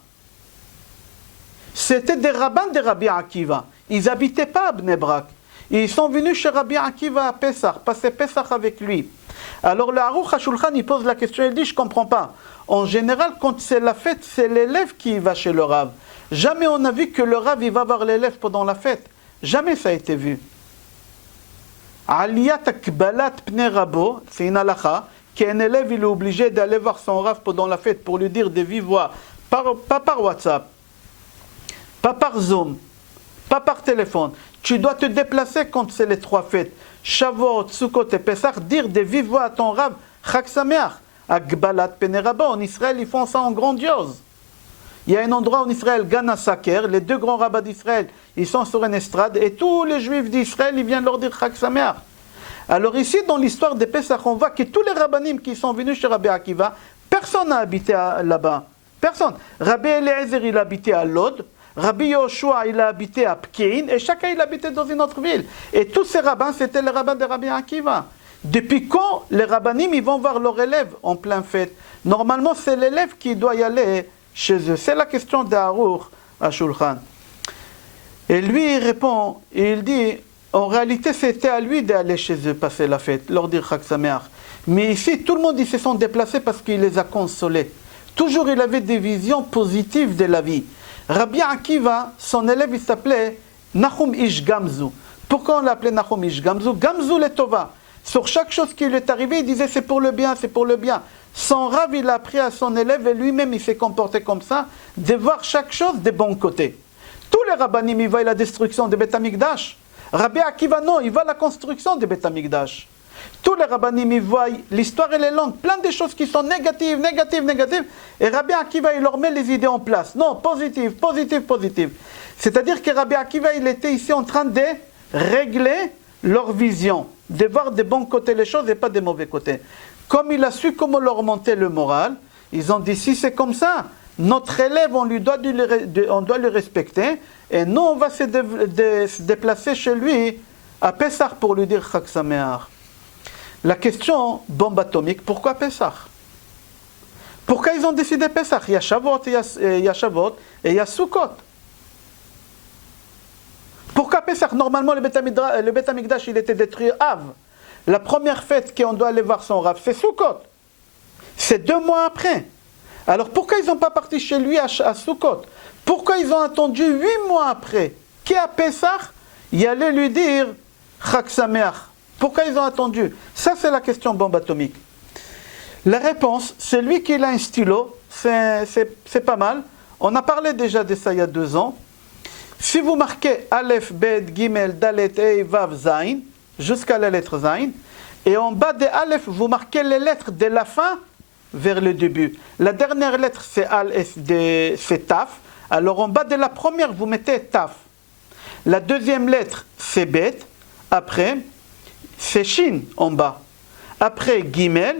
c'était des rabbins de Rabbi Akiva. Ils n'habitaient pas à Bnei Brak. Ils sont venus chez Rabbi Akiva à Pesach, passer Pesach avec lui. Alors le Aruch HaShulchan, il pose la question, il dit, je ne comprends pas. En général, quand c'est la fête, c'est l'élève qui va chez le Rav. Jamais on a vu que le Rav, il va voir l'élève pendant la fête. Jamais ça a été vu. Aliyat akbalat pnei rabo, c'est une halakha, qu'un élève, il est obligé d'aller voir son Rav pendant la fête pour lui dire de vive voix, pas par WhatsApp, pas par Zoom, pas par téléphone. Tu dois te déplacer quand c'est les 3 fêtes. Shavuot, Sukkot et Pesach, dire de vive voix à ton Rav, Chag Sameach, Akbalat Pnei Rabo. En Israël, ils font ça en grandiose. Il il y a un endroit en Israël, Gana Saker, les 2 grands rabbins d'Israël, ils sont sur une estrade, et tous les juifs d'Israël, ils viennent leur dire Chag Sameach. Alors ici, dans l'histoire de Pesach, on voit que tous les rabbanim qui sont venus chez Rabbi Akiva, personne n'a habité là-bas. Personne. Rabbi Eliezer, il habitait à Lod. Rabbi Yoshua, il a habité à Pkein. Et chacun, il habitait dans une autre ville. Et tous ces rabbins, c'était les rabbins de Rabbi Akiva. Depuis quand les rabbanim, ils vont voir leur élève en plein fête? Normalement, c'est l'élève qui doit y aller chez eux. C'est la question d'Aruch à Shulchan. Et lui, il répond, et il dit, en réalité, c'était à lui d'aller chez eux passer la fête, leur dire Chag Sameach. Mais ici, tout le monde, ils se sont déplacés parce qu'il les a consolés. Toujours, il avait des visions positives de la vie. Rabbi Akiva, son élève, il s'appelait Nahum Ish Gamzu. Pourquoi on l'appelait Nahum Ish Gamzu? Gamzu le Tova. Sur chaque chose qui lui est arrivée, il disait c'est pour le bien, c'est pour le bien. Son Rav, il a appris à son élève et lui-même, il s'est comporté comme ça, de voir chaque chose des bons côtés. Tous les rabbanim, ils voient la destruction de Beth Amikdash. Rabbi Akiva, non, il voit la construction de Beth Amikdash. Tous les rabbanim, ils voient, l'histoire elle est longue, plein de choses qui sont négatives, négatives, négatives, et Rabbi Akiva, il leur met les idées en place. Non, positive, positive, positive. C'est-à-dire que Rabbi Akiva, il était ici en train de régler leur vision, de voir des bons côtés les choses et pas des mauvais côtés. Comme il a su comment leur monter le moral, ils ont dit, si c'est comme ça, notre élève, on doit le respecter, et nous, on va se déplacer chez lui à Pessah pour lui dire Chag Sameach. La question, bombe atomique, pourquoi Pessah? Pourquoi ils ont décidé Pessah? Il y a Shavuot, il y a Shavuot et il y a Sukkot. Pourquoi Pessah? Normalement, le Beth Amikdash, il était détruit Av. La première fête qu'on doit aller voir son Rav, c'est Sukkot. C'est 2 mois après. Alors pourquoi ils n'ont pas parti chez lui à Sukkot? Pourquoi ils ont attendu 8 mois après qu'à Pessah, il allait lui dire Chag Sameach? Pourquoi ils ont attendu? Ça, c'est la question bombe atomique. La réponse, c'est lui qui a un stylo, c'est pas mal. On a parlé déjà de ça il y a 2 ans. Si vous marquez Aleph, Bet, Gimel, Dalet, Hey, Vav, Zain, jusqu'à la lettre Zain, et en bas de Aleph, vous marquez les lettres de la fin vers le début. La dernière lettre, c'est c'est Taf. Alors en bas de la première, vous mettez Taf. La deuxième lettre, c'est Bet. Après, c'est Shin en bas. Après, Gimel.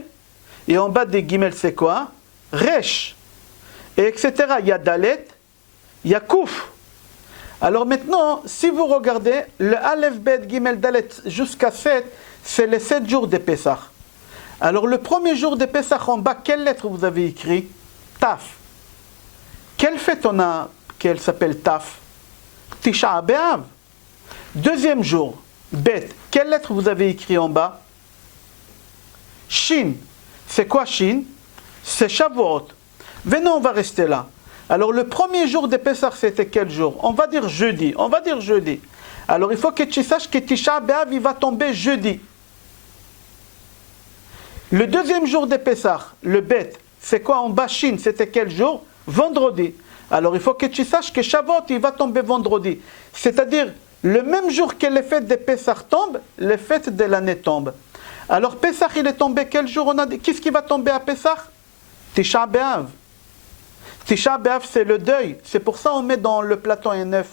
Et en bas de Gimel, c'est quoi? Resh. Et etc. Il y a Dalet, il y a Kouf. Alors maintenant, si vous regardez, le Aleph, Bet, Gimel, Dalet jusqu'à 7, c'est les 7 jours de Pessah. Alors le premier jour de Pessah, en bas, quelle lettre vous avez écrit? Taf. Quelle fête on a qu'elle s'appelle Taf? Tisha B'Av. Deuxième jour, Bet. Quelle lettre vous avez écrit en bas? Shin. C'est quoi Shin? C'est Shavuot. Venez, on va rester là. Alors le premier jour de Pessah, c'était quel jour? On va dire jeudi. On va dire jeudi. Alors il faut que tu saches que Tisha B'Av, il va tomber jeudi. Le deuxième jour de Pessah, le Bet, c'est quoi en bas Shin? C'était quel jour? Vendredi. Alors il faut que tu saches que Shavuot, il va tomber vendredi. C'est-à-dire, le même jour que les fêtes de Pessah tombent, les fêtes de l'année tombent. Alors Pessah, il est tombé quel jour? On a dit, qu'est-ce qui va tomber à Pessah? Tisha B'Av. Tisha B'Av, c'est le deuil. C'est pour ça qu'on met dans le plateau un œuf.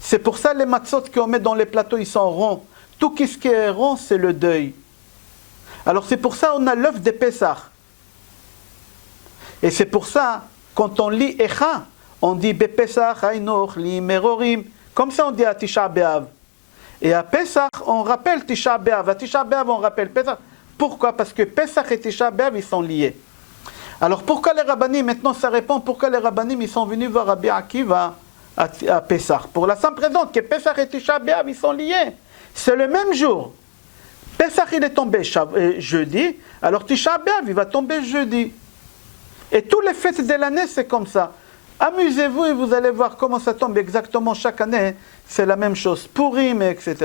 C'est pour ça les matzot qu'on met dans les plateaux, ils sont ronds. Tout ce qui est rond, c'est le deuil. Alors c'est pour ça qu'on a l'œuf de Pessah. Et c'est pour ça, quand on lit Echa, on dit Bepessah, Hainoch, Li Merorim. Comme ça on dit à Tisha B'Av. Et à Pessah, on rappelle Tisha B'Av. À Tisha B'Av, on rappelle Pessah. Pourquoi? Parce que Pessah et Tisha B'Av, ils sont liés. Alors pourquoi les rabbanim, maintenant ça répond, pourquoi les rabbanim, ils sont venus voir Rabbi Akiva à Pessah? Pour la simple raison que Pessah et Tisha B'Av, ils sont liés. C'est le même jour. Pessah, il est tombé jeudi, alors Tisha B'Av, il va tomber jeudi. Et tous les fêtes de l'année, c'est comme ça. Amusez-vous et vous allez voir comment ça tombe exactement chaque année. C'est la même chose. Purim, etc.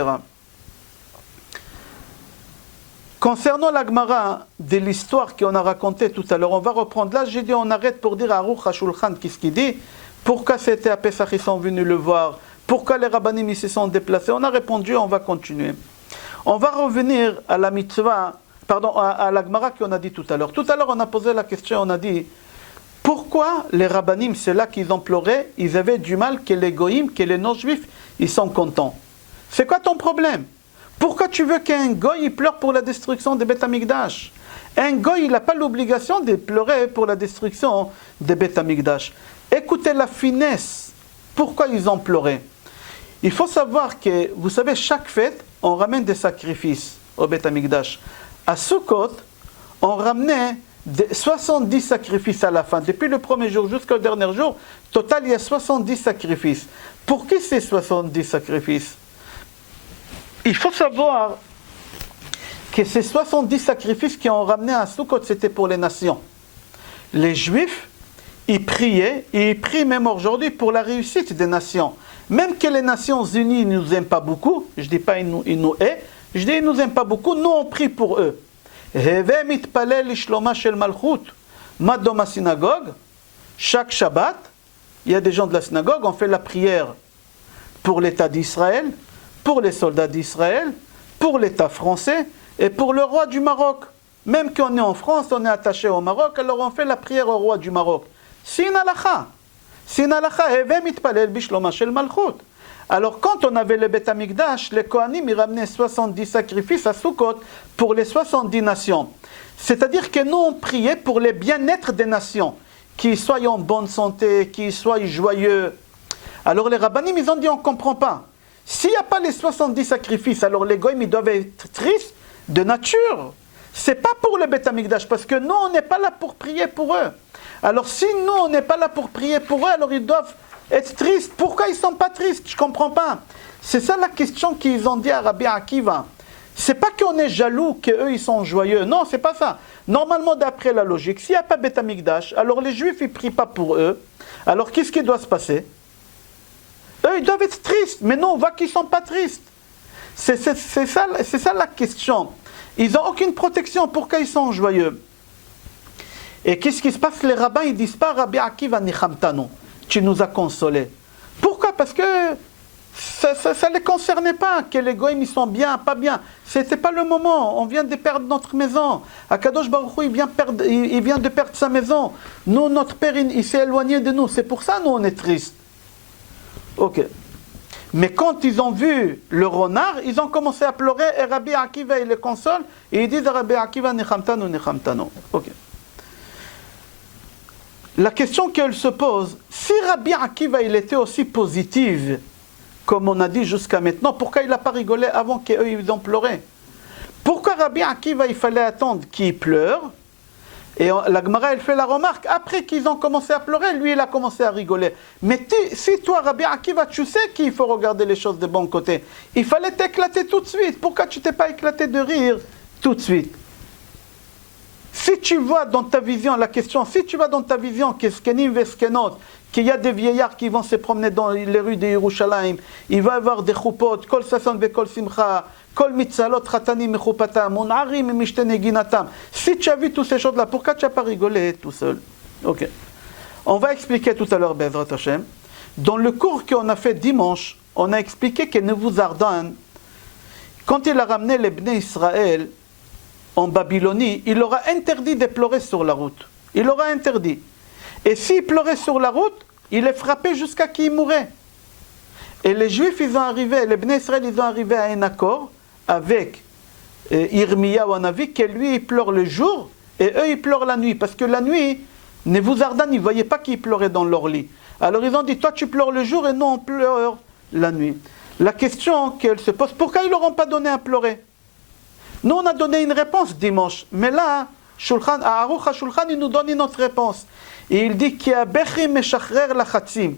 Concernant la Gemara de l'histoire qu'on a racontée tout à l'heure, on va reprendre. Là, j'ai dit, on arrête pour dire à Aruch HaShulchan, qu'est-ce qu'il dit? Pourquoi c'était à Pessah, ils sont venus le voir? Pourquoi les rabbanim, ils se sont déplacés? On a répondu, on va continuer. On va revenir à la mitzvah, à la Gemara qu'on a dit tout à l'heure. Tout à l'heure, on a posé la question, on a dit, Pourquoi les rabbinim, c'est là qu'ils ont pleuré, ils avaient du mal que les goïms, que les non-juifs, ils sont contents. C'est quoi ton problème? Pourquoi tu veux qu'un goy il pleure pour la destruction des Beth Amikdash? Un goy, il n'a pas l'obligation de pleurer pour la destruction des Beth Amikdash. Écoutez la finesse. Pourquoi ils ont pleuré? Il faut savoir que, vous savez, chaque fête, on ramène des sacrifices au Beth Amikdash. À Sukkot, on ramenait 70 sacrifices à la fin. Depuis le premier jour jusqu'au dernier jour, total, il y a 70 sacrifices. Pour qui ces 70 sacrifices? Il faut savoir que ces 70 sacrifices qui ont ramené à Sukkot, c'était pour les nations. Les Juifs, ils priaient, et ils prient même aujourd'hui pour la réussite des nations. Même que les Nations Unies ne nous aiment pas beaucoup, je ne dis pas qu'ils nous aiment, je dis qu'ils ne nous aiment pas beaucoup, nous on prie pour eux. Dans ma synagogue, chaque Shabbat, il y a des gens de la synagogue, on fait la prière pour l'État d'Israël, pour les soldats d'Israël, pour l'État français et pour le roi du Maroc. Même qu'on est en France, on est attaché au Maroc, alors on fait la prière au roi du Maroc. C'est une halakha. C'est une halakha. Alors quand on avait le Beth Amikdash, les Kohanim ils ramenaient 70 sacrifices à Sukkot pour les 70 nations. C'est-à-dire que nous on priait pour le bien-être des nations, qu'ils soient en bonne santé, qu'ils soient joyeux. Alors les rabbinim ils ont dit on ne comprend pas. S'il n'y a pas les 70 sacrifices, alors les goïms ils doivent être tristes de nature. C'est pas pour le Beth Amikdash, parce que nous on n'est pas là pour prier pour eux. Alors si nous on n'est pas là pour prier pour eux, alors ils doivent être tristes. Pourquoi ils ne sont pas tristes? Je ne comprends pas. C'est ça la question qu'ils ont dit à Rabbi Akiva. C'est pas qu'on est jaloux, qu'eux ils sont joyeux. Non, c'est pas ça. Normalement, d'après la logique, s'il n'y a pas Beth Amikdash, alors les Juifs ils ne prient pas pour eux. Alors qu'est-ce qui doit se passer? Eux ils doivent être tristes. Mais non, on voit qu'ils ne sont pas tristes. C'est ça la question. Ils n'ont aucune protection. Pourquoi ils sont joyeux? Et qu'est-ce qui se passe? Les rabbins ils disent pas Rabbi Akiva nichamtanu. Tu nous as consolés. Pourquoi? Parce que ça ne les concernait pas, que les goïms ils sont bien, pas bien. C'était pas le moment. On vient de perdre notre maison. Akadosh Baruch Hu, il vient de perdre sa maison. Nous, notre père, il s'est éloigné de nous. C'est pour ça nous on est tristes. Ok. Mais quand ils ont vu le renard, ils ont commencé à pleurer et Rabbi Akiva il les console et ils disent à Rabbi Akiva nichamtanu, nichamtanu. Ok. La question qu'elle se pose, si Rabbi Akiva il était aussi positif, comme on a dit jusqu'à maintenant, pourquoi il n'a pas rigolé avant qu'eux ils ont pleuré? Pourquoi Rabbi Akiva il fallait attendre qu'il pleure? Et la Gemara elle fait la remarque, après qu'ils ont commencé à pleurer, lui il a commencé à rigoler. Mais si toi Rabbi Akiva tu sais qu'il faut regarder les choses de bon côté, il fallait t'éclater tout de suite. Pourquoi tu t'es pas éclaté de rire tout de suite? Si tu vois dans ta vision la question, si tu vois dans ta vision qu'il y a des vieillards qui vont se promener dans les rues de Yerushalayim, il va y avoir des choupot, kol sason ve kol simcha, kol mitzalot chatanim mechupatam, unarim mishtene ginatam. Si tu as vu toutes ces choses-là, pourquoi tu n'as pas rigolé tout seul? Ok. On va expliquer tout à l'heure, Bezrat Hashem. Dans le cours qu'on a fait dimanche, on a expliqué que Nebuzaradan, quand il a ramené les Bnei Israël en Babylonie, il leur a interdit de pleurer sur la route. Il leur a interdit. Et s'ils pleuraient sur la route, il les frappait jusqu'à qu'ils mouraient. Et les Juifs, ils ont arrivé, les Bnei Israël, ils ont arrivé à un accord avec Irmiya ou Anavi, que lui, il pleure le jour, et eux, ils pleurent la nuit. Parce que la nuit, Nebuzaradan, ils ne voyaient pas qu'ils pleuraient dans leur lit. Alors ils ont dit, toi, tu pleures le jour, et nous, on pleure la nuit. La question qu'elle se pose, pourquoi ils ne leur ont pas donné à pleurer? Nous, on a donné une réponse dimanche. Mais là, Aruch HaShulchan, il nous donne une autre réponse. Et il dit qu'il y a Bechim Meshachrer Lachatzim.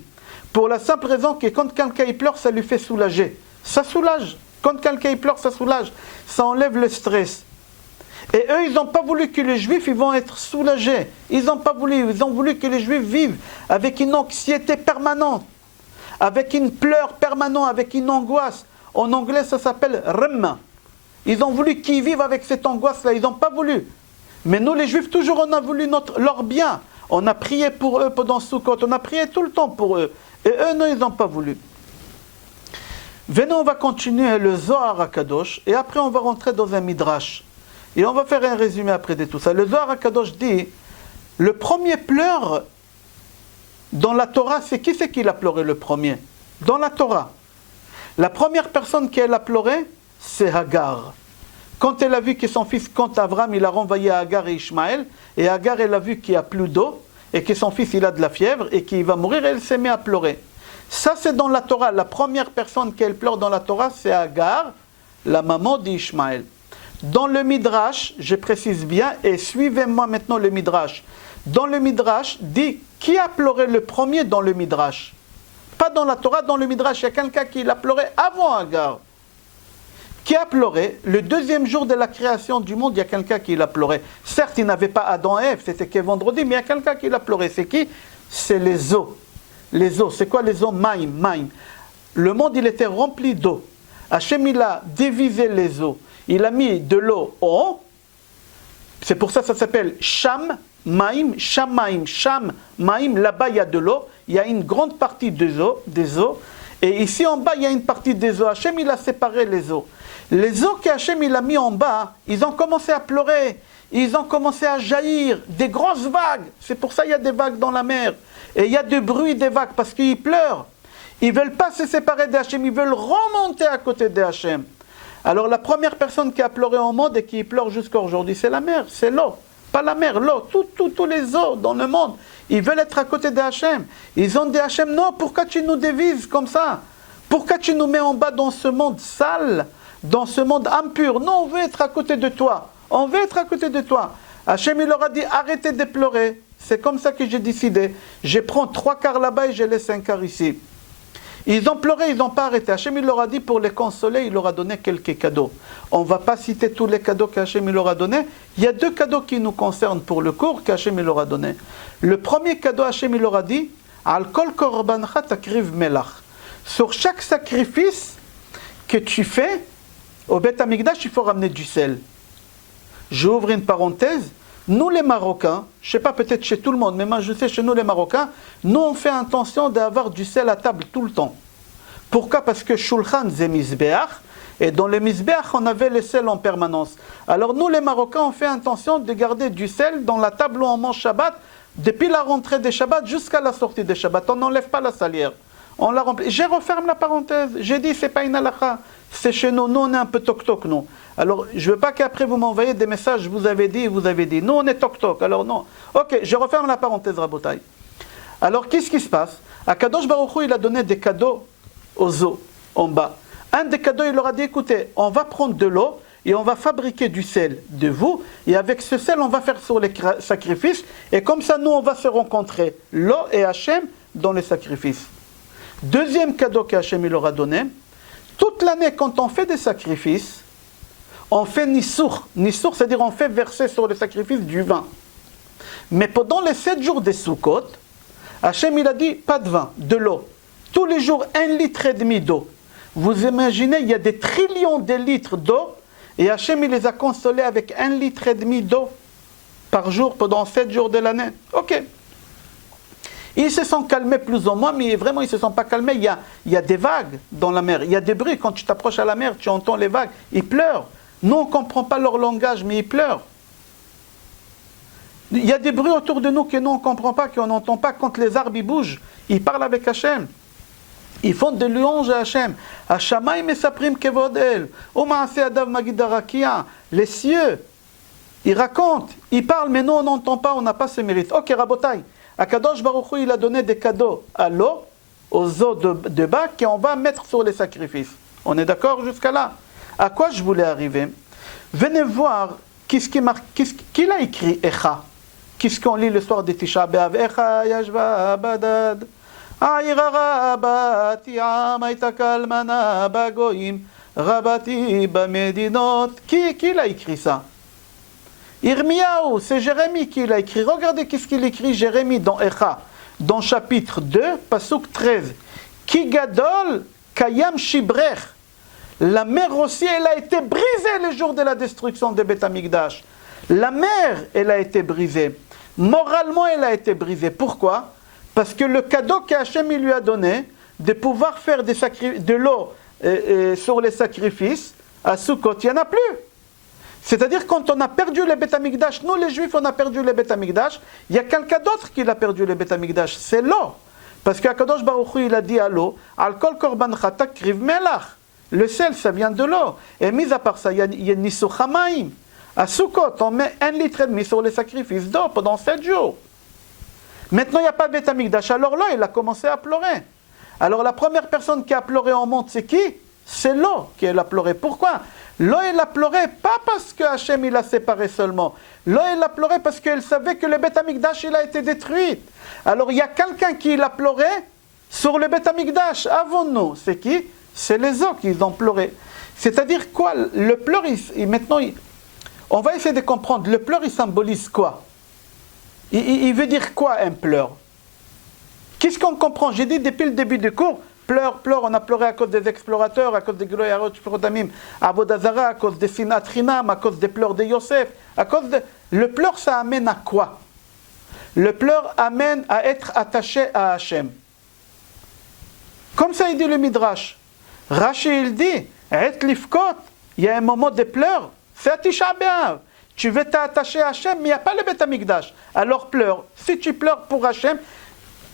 Pour la simple raison que quand quelqu'un pleure, ça lui fait soulager. Ça soulage. Quand quelqu'un pleure, ça soulage. Ça enlève le stress. Et eux, ils n'ont pas voulu que les Juifs ils vont être soulagés. Ils n'ont pas voulu. Ils ont voulu que les Juifs vivent avec une anxiété permanente. Avec une pleure permanente, avec une angoisse. En anglais, ça s'appelle remma. Ils ont voulu qu'ils vivent avec cette angoisse-là. Ils n'ont pas voulu. Mais nous, les Juifs, toujours, on a voulu leur bien. On a prié pour eux pendant Sukkot. On a prié tout le temps pour eux. Et eux, non, ils n'ont pas voulu. Venez, on va continuer le Zohar HaKadosh. Et après, on va rentrer dans un Midrash. Et on va faire un résumé après de tout ça. Le Zohar HaKadosh dit, le premier pleur, Dans la Torah, c'est qui l'a pleuré le premier? Dans la Torah. La première personne qui a pleuré, c'est Hagar. Quand elle a vu que son fils, quand Avram, il a renvoyé Hagar et Ishmaël, et Hagar, elle a vu qu'il n'y a plus d'eau, et que son fils, il a de la fièvre, et qu'il va mourir, elle s'est mise à pleurer. Ça, c'est dans la Torah. La première personne qui pleure dans la Torah, c'est Hagar, la maman d'Ishmaël. Dans le Midrash, je précise bien, et suivez-moi maintenant le Midrash. Dans le Midrash, dit qui a pleuré le premier dans le Midrash? Pas dans la Torah, dans le Midrash, il y a quelqu'un qui l'a pleuré avant Hagar. Qui a pleuré le deuxième jour de la création du monde, il y a quelqu'un qui l'a pleuré. Certes, il n'avait pas Adam et Ève, c'était que vendredi, mais il y a quelqu'un qui l'a pleuré. C'est qui? C'est les eaux. Les eaux, c'est quoi les eaux? Maïm. Le monde, il était rempli d'eau. Hachem, il a divisé les eaux. Il a mis de l'eau en haut. C'est pour ça que ça s'appelle Sham, Maïm, Shamaim, Sham, Maïm. Là-bas, il y a de l'eau. Il y a une grande partie des eaux. Et ici, en bas, il y a une partie des eaux. Hachem, il a séparé les eaux. Les eaux qu'Hachem, il a mis en bas, ils ont commencé à pleurer. Ils ont commencé à jaillir. Des grosses vagues. C'est pour ça qu'il y a des vagues dans la mer. Et il y a du bruit des vagues parce qu'ils pleurent. Ils ne veulent pas se séparer d'Hachem. Ils veulent remonter à côté d'Hachem. Alors la première personne qui a pleuré au monde et qui pleure jusqu'à aujourd'hui, c'est la mer, c'est l'eau. Pas la mer, l'eau. Tous les eaux dans le monde, ils veulent être à côté d'Hachem. Ils ont dit à Hachem, non, pourquoi tu nous divises comme ça? Pourquoi tu nous mets en bas dans ce monde sale, dans ce monde impur? Non, on veut être à côté de toi. On veut être à côté de toi. Hachem, il leur a dit, arrêtez de pleurer. C'est comme ça que j'ai décidé. Je prends 3 quarts là-bas et je laisse 1 quart ici. Ils ont pleuré, ils n'ont pas arrêté. Hachem, il leur a dit, pour les consoler, il leur a donné quelques cadeaux. On ne va pas citer tous les cadeaux qu'Hachem leur a donnés. Il y a 2 cadeaux qui nous concernent pour le cours qu'Hachem leur a donné. Le premier cadeau, Hachem leur a dit, Al kol korbancha takriv melach. Sur chaque sacrifice que tu fais, au Beth Amikdash, il faut ramener du sel. J'ouvre une parenthèse. Nous les Marocains, je ne sais pas peut-être chez tout le monde, mais moi je sais chez nous les Marocains, nous on fait attention d'avoir du sel à table tout le temps. Pourquoi? Parce que Shulchan c'est Mizbeach, et dans le Mizbeach on avait le sel en permanence. Alors nous les Marocains on fait attention de garder du sel dans la table où on mange Shabbat, depuis la rentrée des Shabbat jusqu'à la sortie des Shabbat. On n'enlève pas la salière. On la remplit. Je referme la parenthèse. J'ai dit c'est pas une halakha. C'est chez nous. Nous on est un peu toc-toc, nous. Alors je veux pas qu'après vous m'envoyez des messages. Vous avez dit. Nous on est toc-toc. Alors non. Ok, je referme la parenthèse, Rabotai. Alors qu'est-ce qui se passe? Akadosh Baruch Hu, il a donné des cadeaux aux eaux en bas. Un des cadeaux, il leur a dit écoutez, on va prendre de l'eau et on va fabriquer du sel de vous. Et avec ce sel, on va faire sur les sacrifices. Et comme ça, nous, on va se rencontrer, l'eau et Hachem, dans les sacrifices. Deuxième cadeau qu'Hachem leur a donné, toute l'année, quand on fait des sacrifices, on fait Nissour. Nissour, c'est-à-dire on fait verser sur les sacrifices du vin. Mais pendant les 7 jours des Sukkot, Hachem, il a dit, pas de vin, de l'eau. Tous les jours, 1,5 litre d'eau. Vous imaginez, il y a des trillions de litres d'eau, et Hachem, il les a consolés avec 1,5 litre d'eau par jour pendant 7 jours de l'année. Ok. Ils se sont calmés plus ou moins, mais vraiment, ils ne se sont pas calmés. Il y a des vagues dans la mer. Il y a des bruits. Quand tu t'approches à la mer, tu entends les vagues. Ils pleurent. Nous, on ne comprend pas leur langage, mais ils pleurent. Il y a des bruits autour de nous que nous, on ne comprend pas, qu'on n'entend pas. Quand les arbres ils bougent, ils parlent avec Hachem. Ils font des louanges à Hachem. Hashamaim mesaprim kevod el. U'maaseh adav magid harakia. Les cieux, ils racontent, ils parlent, mais nous, on n'entend pas, on n'a pas ce mérite. Ok, Rabotai. Akadosh Baruch Hu, il a donné des cadeaux à l'eau, aux eaux de bas, qu'on va mettre sur les sacrifices. On est d'accord jusqu'à là? À quoi je voulais arriver? Venez voir qu'est-ce qu'il a écrit Echa. Qu'est-ce qu'on lit le soir de Tisha B'Av? Echa yashva badad. Aïra rabati amaita kalmana bagoim rabati bamedinot. Qui l'a écrit ça? Irmiyahu, c'est Jérémie qui l'a écrit. Regardez qu'est-ce qu'il écrit Jérémie dans Echa, dans chapitre 2, pasuk 13. Ki gadol kayam shibrech. La mer aussi, elle a été brisée le jour de la destruction de Beth Amikdash. La mer, elle a été brisée. Moralement, elle a été brisée. Pourquoi? Parce que le cadeau qu'Hachem lui a donné, de pouvoir faire de l'eau sur les sacrifices, à Sukkot, il n'y en a plus. C'est-à-dire quand on a perdu le Beth Amikdash, nous les Juifs on a perdu le Beth Amikdash, il y a quelqu'un d'autre qui l'a perdu le Beth Amikdash, c'est l'eau. Parce qu'Akadosh Baruch Hu, il a dit à l'eau, Al kol korban chatak kriv melach. Le sel, ça vient de l'eau. Et mis à part ça, il y a Nissou Chamaim. À Sukkot, on met 1,5 litre sur les sacrifices d'eau pendant 7 jours. Maintenant, il n'y a pas de Beth Amikdash. Alors là, il a commencé à pleurer. Alors la première personne qui a pleuré au monde, c'est qui? C'est l'eau qui a pleuré. Pourquoi? L'eau, elle a pleuré, pas parce que Hachem, il a séparé seulement. L'eau, elle a pleuré parce qu'elle savait que le Beth Amikdash, il a été détruit. Alors il y a quelqu'un qui l'a pleuré sur le Beth Amikdash avant nous. C'est qui? C'est les eaux qui ont pleuré. C'est-à-dire quoi? Le pleur, maintenant, on va essayer de comprendre. Le pleur, il symbolise quoi? Il veut dire quoi un pleur? Qu'est-ce qu'on comprend? J'ai dit depuis le début du cours, pleur, on a pleuré à cause des explorateurs, à cause des Giloy Shprotamim, à Vodazara, à cause des Sinat Chinam, à cause des pleurs de Yosef, à cause de... Le pleur, ça amène à quoi? Le pleur amène à être attaché à Hachem. Comme ça il dit le Midrash. Rashi il dit, Et lifkot, il y a un moment de pleurs, c'est à Tisha B'Av. Tu veux t'attacher à Hachem, mais il n'y a pas le Beth Amikdash. Alors pleure. Si tu pleures pour Hachem,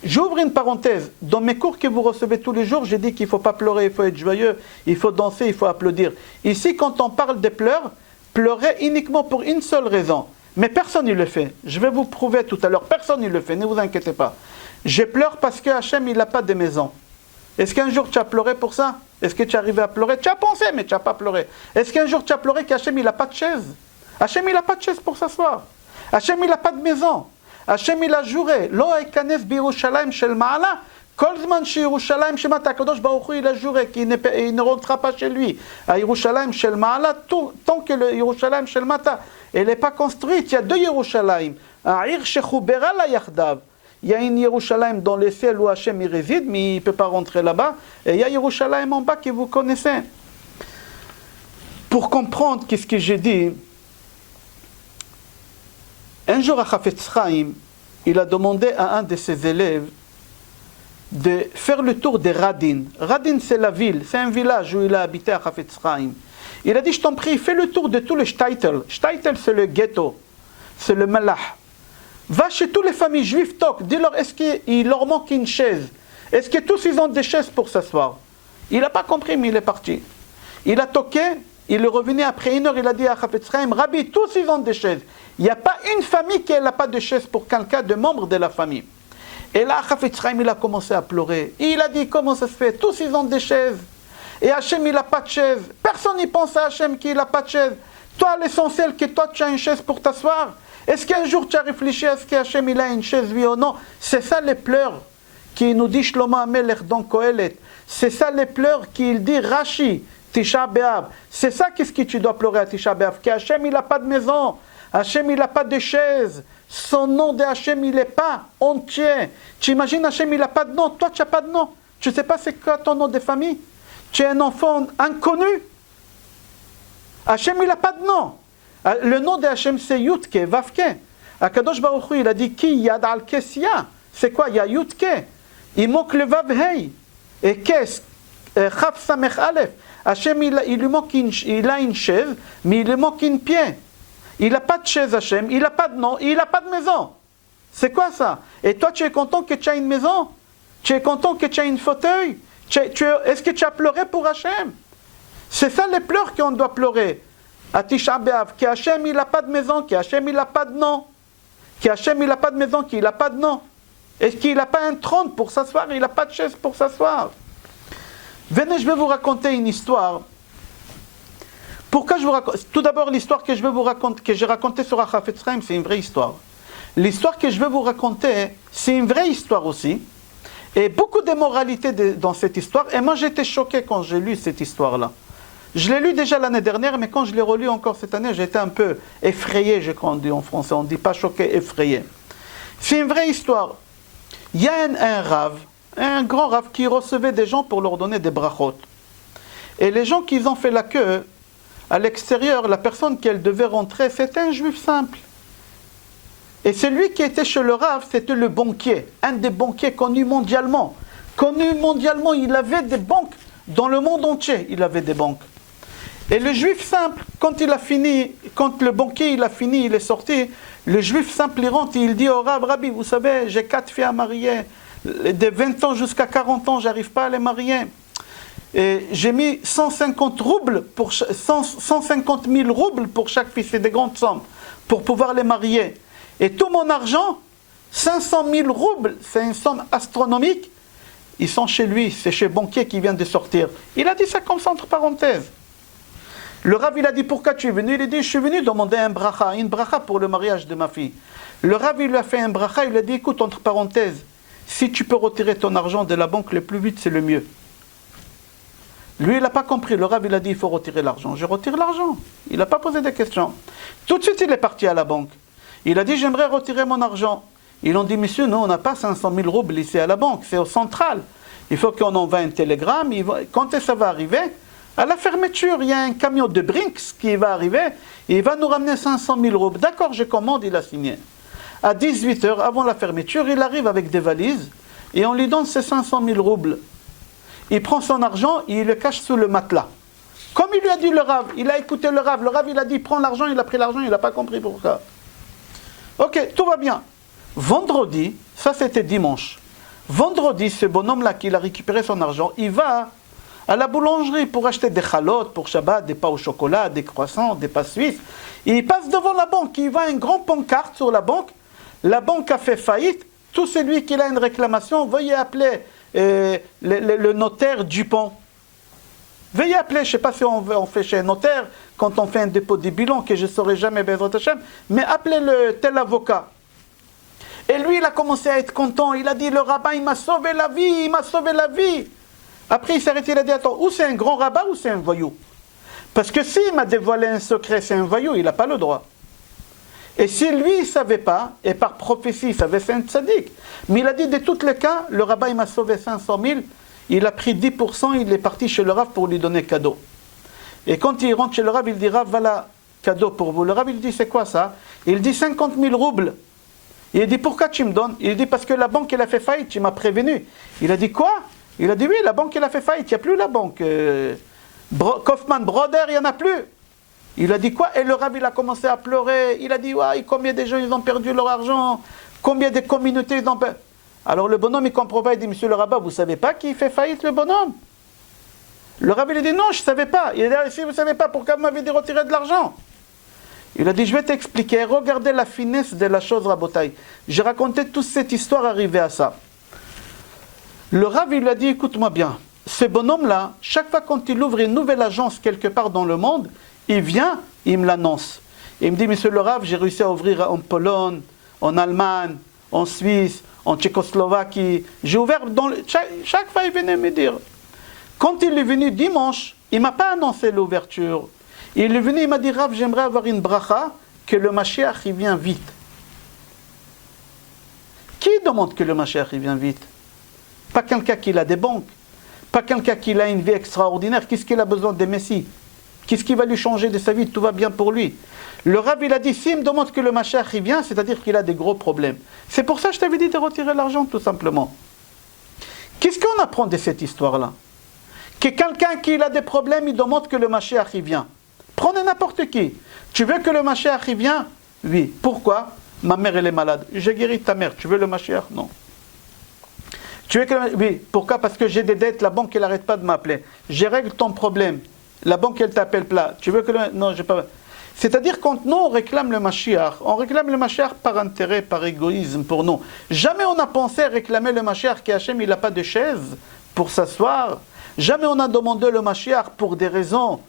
j'ouvre une parenthèse. Dans mes cours que vous recevez tous les jours, j'ai dit qu'il ne faut pas pleurer, il faut être joyeux, il faut danser, il faut applaudir. Ici, quand on parle de pleurs, pleurer uniquement pour une seule raison. Mais personne ne le fait. Je vais vous prouver tout à l'heure. Personne ne le fait, ne vous inquiétez pas. Je pleure parce que Hachem, il n'a pas de maison. Est-ce qu'un jour tu as pleuré pour ça? Est-ce que tu es arrivé à pleurer? Tu as pensé, mais tu n'as pas pleuré. Est-ce qu'un jour tu as pleuré qu'Hachem, il n'a pas de chaise? Hachem, il n'a pas de chaise pour s'asseoir. Hachem, il n'a pas de maison. Hachem, il a juré. Lo ekanes b'Yerushalayim shel ma'ala. Kol zman she'Yerushalayim shemata. Kadosh Baruch Hu, il a juré qu'il ne rentrera pas chez lui. À Yerushalayim shel ma'ala, tant que le Yerushalayim shel mata, elle n'est pas construite. Il y a deux Yerushalayim. A'ir shechubera la yachdav. Il y a une Yerushalayim dans le ciel où Hachem y réside, mais il ne peut pas rentrer là-bas. Et il y a Yerushalayim en bas que vous connaissez. Pour comprendre qu'est-ce que j'ai dit, un jour à Chafetz Chaim, il a demandé à un de ses élèves de faire le tour de Radin. Radin, c'est la ville, c'est un village où il a habité à Chafetz Chaim. Il a dit, je t'en prie, fais le tour de tous les shtetl. Shtetl, c'est le ghetto, c'est le malach. Va chez toutes les familles juives, toc, dis-leur, est-ce qu'il leur manque une chaise? Est-ce que tous ils ont des chaises pour s'asseoir? Il n'a pas compris, mais il est parti. Il a toqué, il est revenu après une heure, il a dit à Chafetz Chaim, Rabbi, tous ils ont des chaises. Il n'y a pas une famille qui n'a pas de chaise pour quelqu'un de membre de la famille. Et là, Chafetz Chaim, il a commencé à pleurer. Et il a dit, comment ça se fait? Tous ils ont des chaises. Et Hachem, il n'a pas de chaise. Personne n'y pense à Hachem qu'il n'a pas de chaise. Toi, l'essentiel, que toi, tu as une chaise pour t'asseoir. Est-ce qu'un jour tu as réfléchi à ce qu'Hachem il a une chaise, oui ou non? C'est ça les pleurs qui nous dit Shlomo HaMelech dans Kohelet. C'est ça les pleurs qu'il dit Rashi, Tisha B'Av. C'est ça qu'est-ce que tu dois pleurer à Tisha B'Av. Qu'Hachem il n'a pas de maison, Hachem il n'a pas de chaise. Son nom de Hachem il n'est pas entier. Tu imagines Hachem il n'a pas de nom, toi tu n'as pas de nom. Tu ne sais pas c'est quoi ton nom de famille? Tu es un enfant inconnu. Hachem il n'a pas de nom. Le nom de Hachem c'est Yutke, Vavke. Akadosh Baruch Hu, il a dit Ki Yad al Kesia. C'est quoi? Il y a Yutke. Il manque le Vav Hei. Et qu'est-ce? Chav Samech Aleph. Hachem il lui manque il a une chaise, mais il lui manque une pied. Il n'a pas de chaise Hachem, il n'a pas de nom, il n'a pas de maison. C'est quoi ça? Et toi tu es content que tu as une maison? Tu es content que tu as une fauteuil? Est-ce que tu as pleuré pour Hachem? C'est ça les pleurs qu'on doit pleurer. À Tisha B'Av, que Hachem il n'a pas de maison, que Hachem il n'a pas de nom, que Hachem il n'a pas de maison, qu'il n'a pas de nom, et qu'il n'a pas un trône pour s'asseoir, il n'a pas de chaise pour s'asseoir. Venez, je vais vous raconter une histoire. Pourquoi je vous raconte? Tout d'abord, l'histoire que je vais vous raconter, que j'ai racontée sur Chafetz Chaim, c'est une vraie histoire. L'histoire que je vais vous raconter, c'est une vraie histoire aussi, et beaucoup de moralité dans cette histoire. Et moi, j'étais choqué quand j'ai lu cette histoire-là. Je l'ai lu déjà l'année dernière, mais quand je l'ai relu encore cette année, j'ai été un peu effrayé, je crois on dit en français. On ne dit pas choqué, effrayé. C'est une vraie histoire. Il y a un rave, un grand rave qui recevait des gens pour leur donner des brachot. Et les gens qui ont fait la queue, à l'extérieur, la personne qu'elle devait rentrer, c'était un juif simple. Et celui qui était chez le rave, c'était le banquier, un des banquiers connus mondialement. Connu mondialement, il avait des banques dans le monde entier, il avait des banques. Et le juif simple, quand il a fini, quand le banquier il a fini, il est sorti, le juif simple il rentre et il dit au Rav, Rabbi, vous savez, j'ai 4 filles à marier, de 20 ans jusqu'à 40 ans, j'arrive pas à les marier. Et j'ai mis 150 roubles pour 150 000 roubles pour chaque fille, c'est des grandes sommes, pour pouvoir les marier. Et tout mon argent, 500 000 roubles, c'est une somme astronomique, ils sont chez lui, c'est chez le banquier qui vient de sortir. Il a dit ça comme ça entre parenthèses. Le Rav, il a dit, pourquoi tu es venu? Il a dit, je suis venu demander une bracha pour le mariage de ma fille. Le Rav, il lui a fait un bracha, il a dit, écoute, entre parenthèses, si tu peux retirer ton argent de la banque le plus vite, c'est le mieux. Lui, il n'a pas compris. Le Rav, il a dit, il faut retirer l'argent. Je retire l'argent. Il n'a pas posé de questions. Tout de suite, il est parti à la banque. Il a dit, j'aimerais retirer mon argent. Ils ont dit, monsieur, nous, on n'a pas 500 000 roubles ici à la banque, c'est au central. Il faut qu'on envoie un télégramme. Quand ça va arriver, à la fermeture, il y a un camion de Brinks qui va arriver. Et il va nous ramener 500 000 roubles. D'accord, je commande, il a signé. À 18h, avant la fermeture, il arrive avec des valises et on lui donne ses 500 000 roubles. Il prend son argent et il le cache sous le matelas. Comme il lui a dit le Rav, il a écouté le Rav. Le Rav, il a dit, prends l'argent, il a pris l'argent, il n'a pas compris pourquoi. Ok, tout va bien. Vendredi, ça c'était dimanche. Vendredi, ce bonhomme-là, qui a récupéré son argent, il va à la boulangerie pour acheter des chalotes pour Shabbat, des pains au chocolat, des croissants, des pains suisses. Et il passe devant la banque, il voit une grande pancarte sur la banque. La banque a fait faillite. Tout celui qui a une réclamation, veuillez appeler le notaire Dupont. Veuillez appeler, je ne sais pas si on fait chez un notaire, quand on fait un dépôt des bilans, que je ne saurai jamais, mais appelez le tel avocat. Et lui, il a commencé à être content. Il a dit, le rabbin, il m'a sauvé la vie, il m'a sauvé la vie. Après, il s'est arrêté, il a dit, attends, ou c'est un grand rabbin ou c'est un voyou? Parce que s'il m'a dévoilé un secret, c'est un voyou, il n'a pas le droit. Et si lui, il ne savait pas, et par prophétie, il savait, c'est un tzaddik. Mais il a dit, de tous les cas, le rabbin, il m'a sauvé 500 000, il a pris 10%, il est parti chez le Rav pour lui donner cadeau. Et quand il rentre chez le Rav, il dit, Rav, voilà, cadeau pour vous. Le Rav, il dit, c'est quoi ça? Il dit, 50 000 roubles. Il dit, pourquoi tu me donnes? Il dit, parce que la banque, elle a fait faillite, tu m'as prévenu. Il a dit, quoi? Il a dit, oui, la banque, elle a fait faillite, il n'y a plus la banque. Kaufman Brothers, il n'y en a plus. Il a dit quoi? Et le Rav, il a commencé à pleurer. Il a dit, ouais, combien de gens ils ont perdu leur argent? Combien de communautés ils ont perdu? Alors le bonhomme, il comprend pas, il dit, monsieur le rabbin, vous ne savez pas qui fait faillite le bonhomme? Le Rav, il a dit, non, je ne savais pas. Il a dit, si vous ne savez pas, pourquoi vous m'avez dit retirer de l'argent? Il a dit, je vais t'expliquer, regardez la finesse de la chose, Rabotai. J'ai raconté toute cette histoire arrivée à ça. Le Rav, il a dit, écoute-moi bien, ce bonhomme-là, chaque fois quand il ouvre une nouvelle agence quelque part dans le monde, il vient, il me l'annonce. Il me dit, monsieur le Rav, j'ai réussi à ouvrir en Pologne, en Allemagne, en Suisse, en Tchécoslovaquie. J'ai ouvert chaque fois, il venait me dire. Quand il est venu dimanche, il ne m'a pas annoncé l'ouverture. Il est venu, il m'a dit, Rav, j'aimerais avoir une bracha, que le Mashiach, il vient vite. Qui demande que le Mashiach, il vient vite? Pas quelqu'un qui a des banques, pas quelqu'un qui a une vie extraordinaire. Qu'est-ce qu'il a besoin des Messies? Qu'est-ce qui va lui changer de sa vie? Tout va bien pour lui. Le Rav, il a dit, s'il me demande que le Mashiach, il vient, c'est-à-dire qu'il a des gros problèmes. C'est pour ça que je t'avais dit de retirer l'argent, tout simplement. Qu'est-ce qu'on apprend de cette histoire-là? Que quelqu'un qui a des problèmes, il demande que le Mashiach, il vient. Prenez n'importe qui. Tu veux que le Mashiach, il vient? Oui. Pourquoi? Ma mère, elle est malade. J'ai guéri ta mère. Tu veux le Mashiach? Non. Tu veux que oui. Pourquoi? Parce que j'ai des dettes, la banque, elle n'arrête pas de m'appeler. Je règle ton problème. La banque, elle t'appelle plat. Tu veux que le... Non, j'ai pas... C'est-à-dire quand nous, on réclame le Mashiach par intérêt, par égoïsme pour nous. Jamais on a pensé à réclamer le Mashiach qu'Hachem, il n'a pas de chaise pour s'asseoir. Jamais on a demandé le Mashiach pour des raisons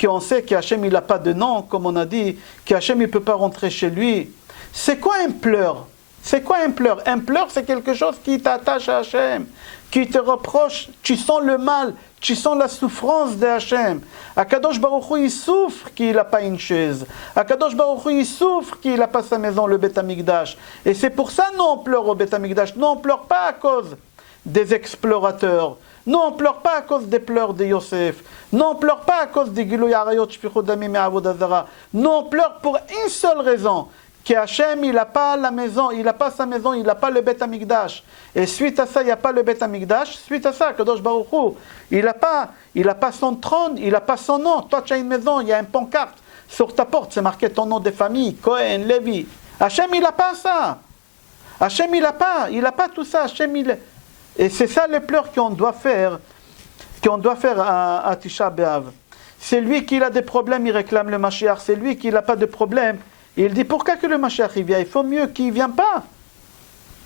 qu'on sait qu'Hachem, il n'a pas de nom, comme on a dit, qu'Hachem, il ne peut pas rentrer chez lui. C'est quoi un pleur? C'est quoi un pleur? Un pleur, c'est quelque chose qui t'attache à Hachem, qui te reproche, tu sens le mal, tu sens la souffrance de Hachem. Akadosh Baruch Hu, il souffre qu'il n'a pas une chaise. Akadosh Baruch Hu, il souffre qu'il n'a pas sa maison, le Beth Amikdash. Et c'est pour ça que nous, on pleure au Beth Amikdash. Nous, on ne pleure pas à cause des explorateurs. Nous, on ne pleure pas à cause des pleurs de Yosef. Nous, on ne pleure pas à cause des Gilou Yarayot, Shfichut Damim et Avodah Zara. Nous, on pleure pour une seule raison. qu'Hachem, il n'a pas la maison, il n'a pas sa maison, il n'a pas le Beth Amikdash. Et suite à ça, il n'y a pas le Beth Amikdash. Suite à ça, Kadosh Baruch Hu, il n'a pas son trône, il n'a pas son nom. Toi, tu as une maison, il y a un pancarte sur ta porte, c'est marqué ton nom de famille, Cohen, Lévi. Hachem, il n'a pas ça. Hachem, il n'a pas tout ça. Hachem, Et c'est ça les pleurs qu'on doit faire à Tisha B'Av. C'est lui qui a des problèmes, il réclame le Mashiach. C'est lui qui n'a pas de problème. Il dit pourquoi que le Mashiach il vient? Il faut mieux qu'il ne vienne pas.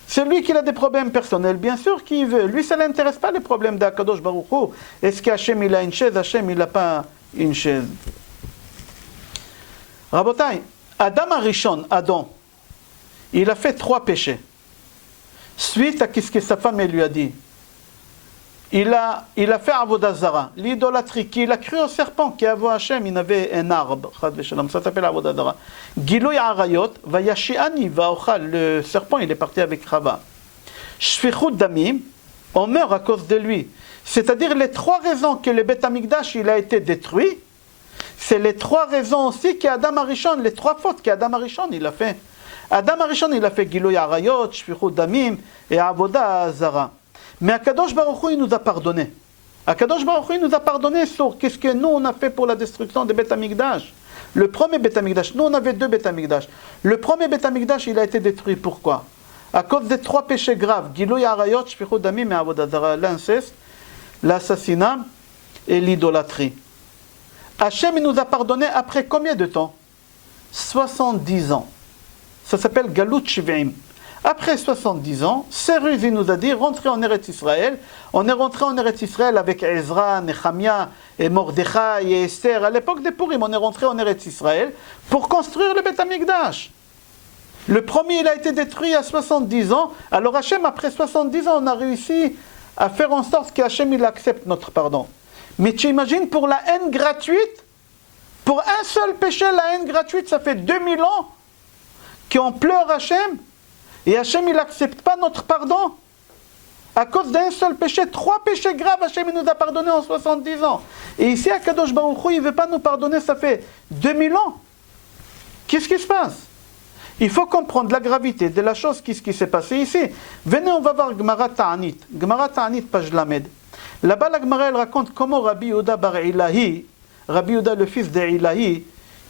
C'est lui qui a des problèmes personnels, bien sûr qu'il veut. Lui, ça ne l'intéresse pas les problèmes d'Akadosh Baruch Hu. Est-ce qu'Hachem il a une chaise? Hachem il n'a pas une chaise. Rabotai, Adam Arishon, Adam, il a fait 3 péchés. Suite à ce que sa femme lui a dit. Il a fait Avodah Zara, l'idolâtrie, qu'il a cru au serpent qui avait Hachem, il avait un arbre, ça s'appelle Avodah Zara. Giloy Arayot, Vayashiani, Vaochal, le serpent il est parti avec Chava. Shfichut Damim, on meurt à cause de lui. C'est-à-dire les 3 raisons que le Beth Amikdash il a été détruit, c'est les 3 raisons aussi qu'Adam Arishon, les 3 fautes qu'Adam Arishon il a fait. Adam Arishon il a fait Giloy Arayot, Shfichut Damim et Avodah Zara. Mais Akadosh Baruch Hu, il nous a pardonné. Akadosh Baruch Hu, il nous a pardonné sur qu'est-ce que nous, on a fait pour la destruction des Beth Amikdash. Le premier Beth Amikdash, nous, on avait 2 Beth Amikdash. Le premier Beth Amikdash, il a été détruit. Pourquoi? À cause des 3 péchés graves. Giloy Arayot, Shfichut Damim et Avodah Zara. L'inceste, l'assassinat et l'idolâtrie. Hachem, il nous a pardonné après combien de temps? 70 ans. Ça s'appelle Galut Shiv'im. Après 70 ans, Cyrus il nous a dit, rentrez en Eretz Israël. On est rentré en Eretz Israël avec Ezra, Nehemia et Mordechai et Esther. À l'époque des Purim, on est rentré en Eretz Israël pour construire le Beth Amikdash. Le premier, il a été détruit à 70 ans. Alors Hachem, après 70 ans, on a réussi à faire en sorte qu'Hachem, il accepte notre pardon. Mais tu imagines, pour la haine gratuite, pour un seul péché, la haine gratuite, ça fait 2000 ans qu'on pleure Hachem. Et Hachem, il n'accepte pas notre pardon. À cause d'un seul péché, 3 péchés graves, Hachem il nous a pardonné en 70 ans. Et ici, Akadosh Baruch Hu, il ne veut pas nous pardonner, ça fait 2000 ans. Qu'est-ce qui se passe? Il faut comprendre la gravité de la chose, qu'est-ce qui s'est passé ici. Venez, on va voir Gemara Ta'anit. Gemara Ta'anit, page Lamed. Là-bas, la Gemara, elle raconte comment Rabbi Yehuda bar Ilahi, Rabbi Yehuda, le fils d'Ilahi,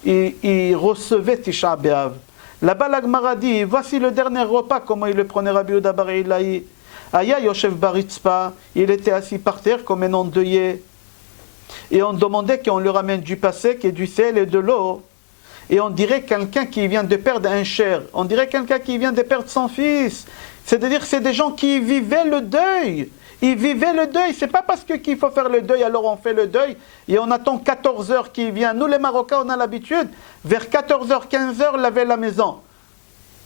il recevait Tisha B'Av. Là-bas, la Gemara dit, voici le dernier repas, comment il le prenait Rabbi Yehuda bar Ilahi. Aya Yoshev Baritzpa, il était assis par terre comme un endeuillé. Et on demandait qu'on lui ramène du pain sec et du sel et de l'eau. Et on dirait quelqu'un qui vient de perdre un cher. On dirait quelqu'un qui vient de perdre son fils. C'est-à-dire c'est des gens qui vivaient le deuil. Ils vivaient le deuil. C'est pas parce qu'il faut faire le deuil, alors on fait le deuil. Et on attend 14 heures qu'il vient. Nous les Marocains, on a l'habitude. Vers 14h, 15h, laver la maison.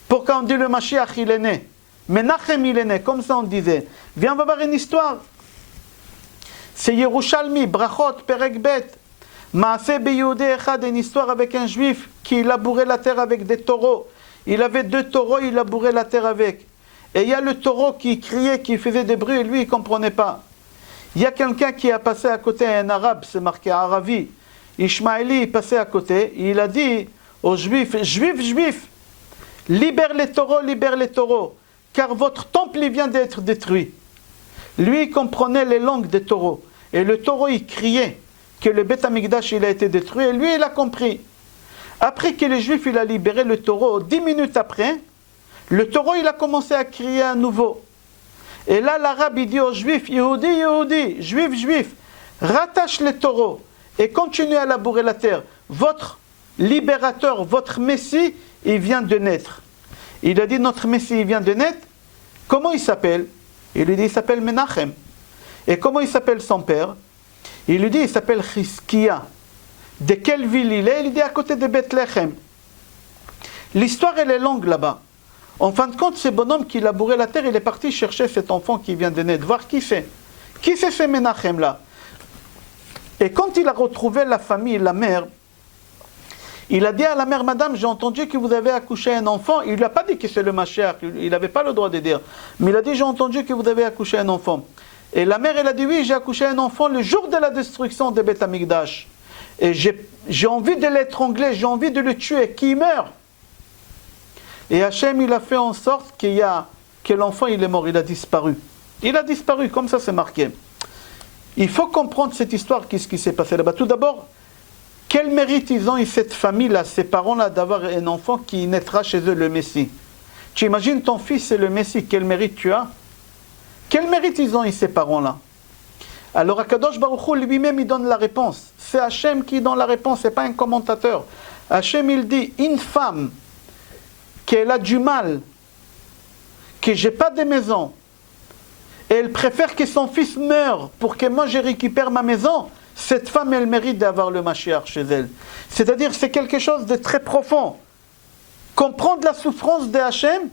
Pourquoi on dit le Mashiach, il est né? Menachem, il est né. Comme ça on disait. Viens, on va voir une histoire. C'est Yerushalmi, Brachot, Perek Bet. Maaseh Beyehudé Echad, une histoire avec un juif qui labourait la terre avec des taureaux. Il avait 2 taureaux, il labourait la terre avec. Et il y a le taureau qui criait, qui faisait des bruits, et lui il ne comprenait pas. Il y a quelqu'un qui a passé à côté, un arabe, c'est marqué Aravi. Ishmaéli, il passait à côté, et il a dit aux juifs, juifs, libère les taureaux, car votre temple il vient d'être détruit. Lui il comprenait les langues des taureaux. Et le taureau il criait que le Beth Amikdash il a été détruit, et lui il a compris. Après que les juifs il a libéré le taureau, 10 minutes après, le taureau il a commencé à crier à nouveau. Et là l'arabe il dit aux juifs, Yehudi, juifs, rattache les taureaux et continue à labourer la terre. Votre libérateur, votre Messie, il vient de naître. Il a dit notre Messie il vient de naître. Comment il s'appelle? Il lui dit il s'appelle Menachem. Et comment il s'appelle son père? Il lui dit il s'appelle Chizkia. De quelle ville il est? Il dit à côté de Bethléem. L'histoire elle est longue là-bas. En fin de compte, ce bonhomme qui labourait la terre, il est parti chercher cet enfant qui vient de naître, voir qui c'est. Qui c'est ce Menachem là? Et quand il a retrouvé la famille, la mère, il a dit à la mère, madame, j'ai entendu que vous avez accouché un enfant. Il ne lui a pas dit que c'est le Mashiach, il n'avait pas le droit de dire. Mais il a dit, j'ai entendu que vous avez accouché un enfant. Et la mère, elle a dit, oui, j'ai accouché un enfant le jour de la destruction de Beth Amikdash. Et j'ai envie de l'étrangler, j'ai envie de le tuer, qu'il meurt. Et Hachem, il a fait en sorte que l'enfant, il est mort, il a disparu. Il a disparu, comme ça c'est marqué. Il faut comprendre cette histoire, qu'est-ce qui s'est passé là-bas. Tout d'abord, quel mérite ils ont, cette famille-là, ces parents-là, d'avoir un enfant qui naîtra chez eux, le Messie. Tu imagines ton fils et le Messie, quel mérite tu as? Quel mérite ils ont, ces parents-là? Alors Akadosh Baruch Hu lui-même, il donne la réponse. C'est Hachem qui donne la réponse, ce n'est pas un commentateur. Hachem, il dit, une femme, qu'elle a du mal, que j'ai pas de maison, et elle préfère que son fils meure pour que moi je récupère ma maison, cette femme, elle mérite d'avoir le Mashiach chez elle. C'est-à-dire, c'est quelque chose de très profond. Comprendre la souffrance de Hachem,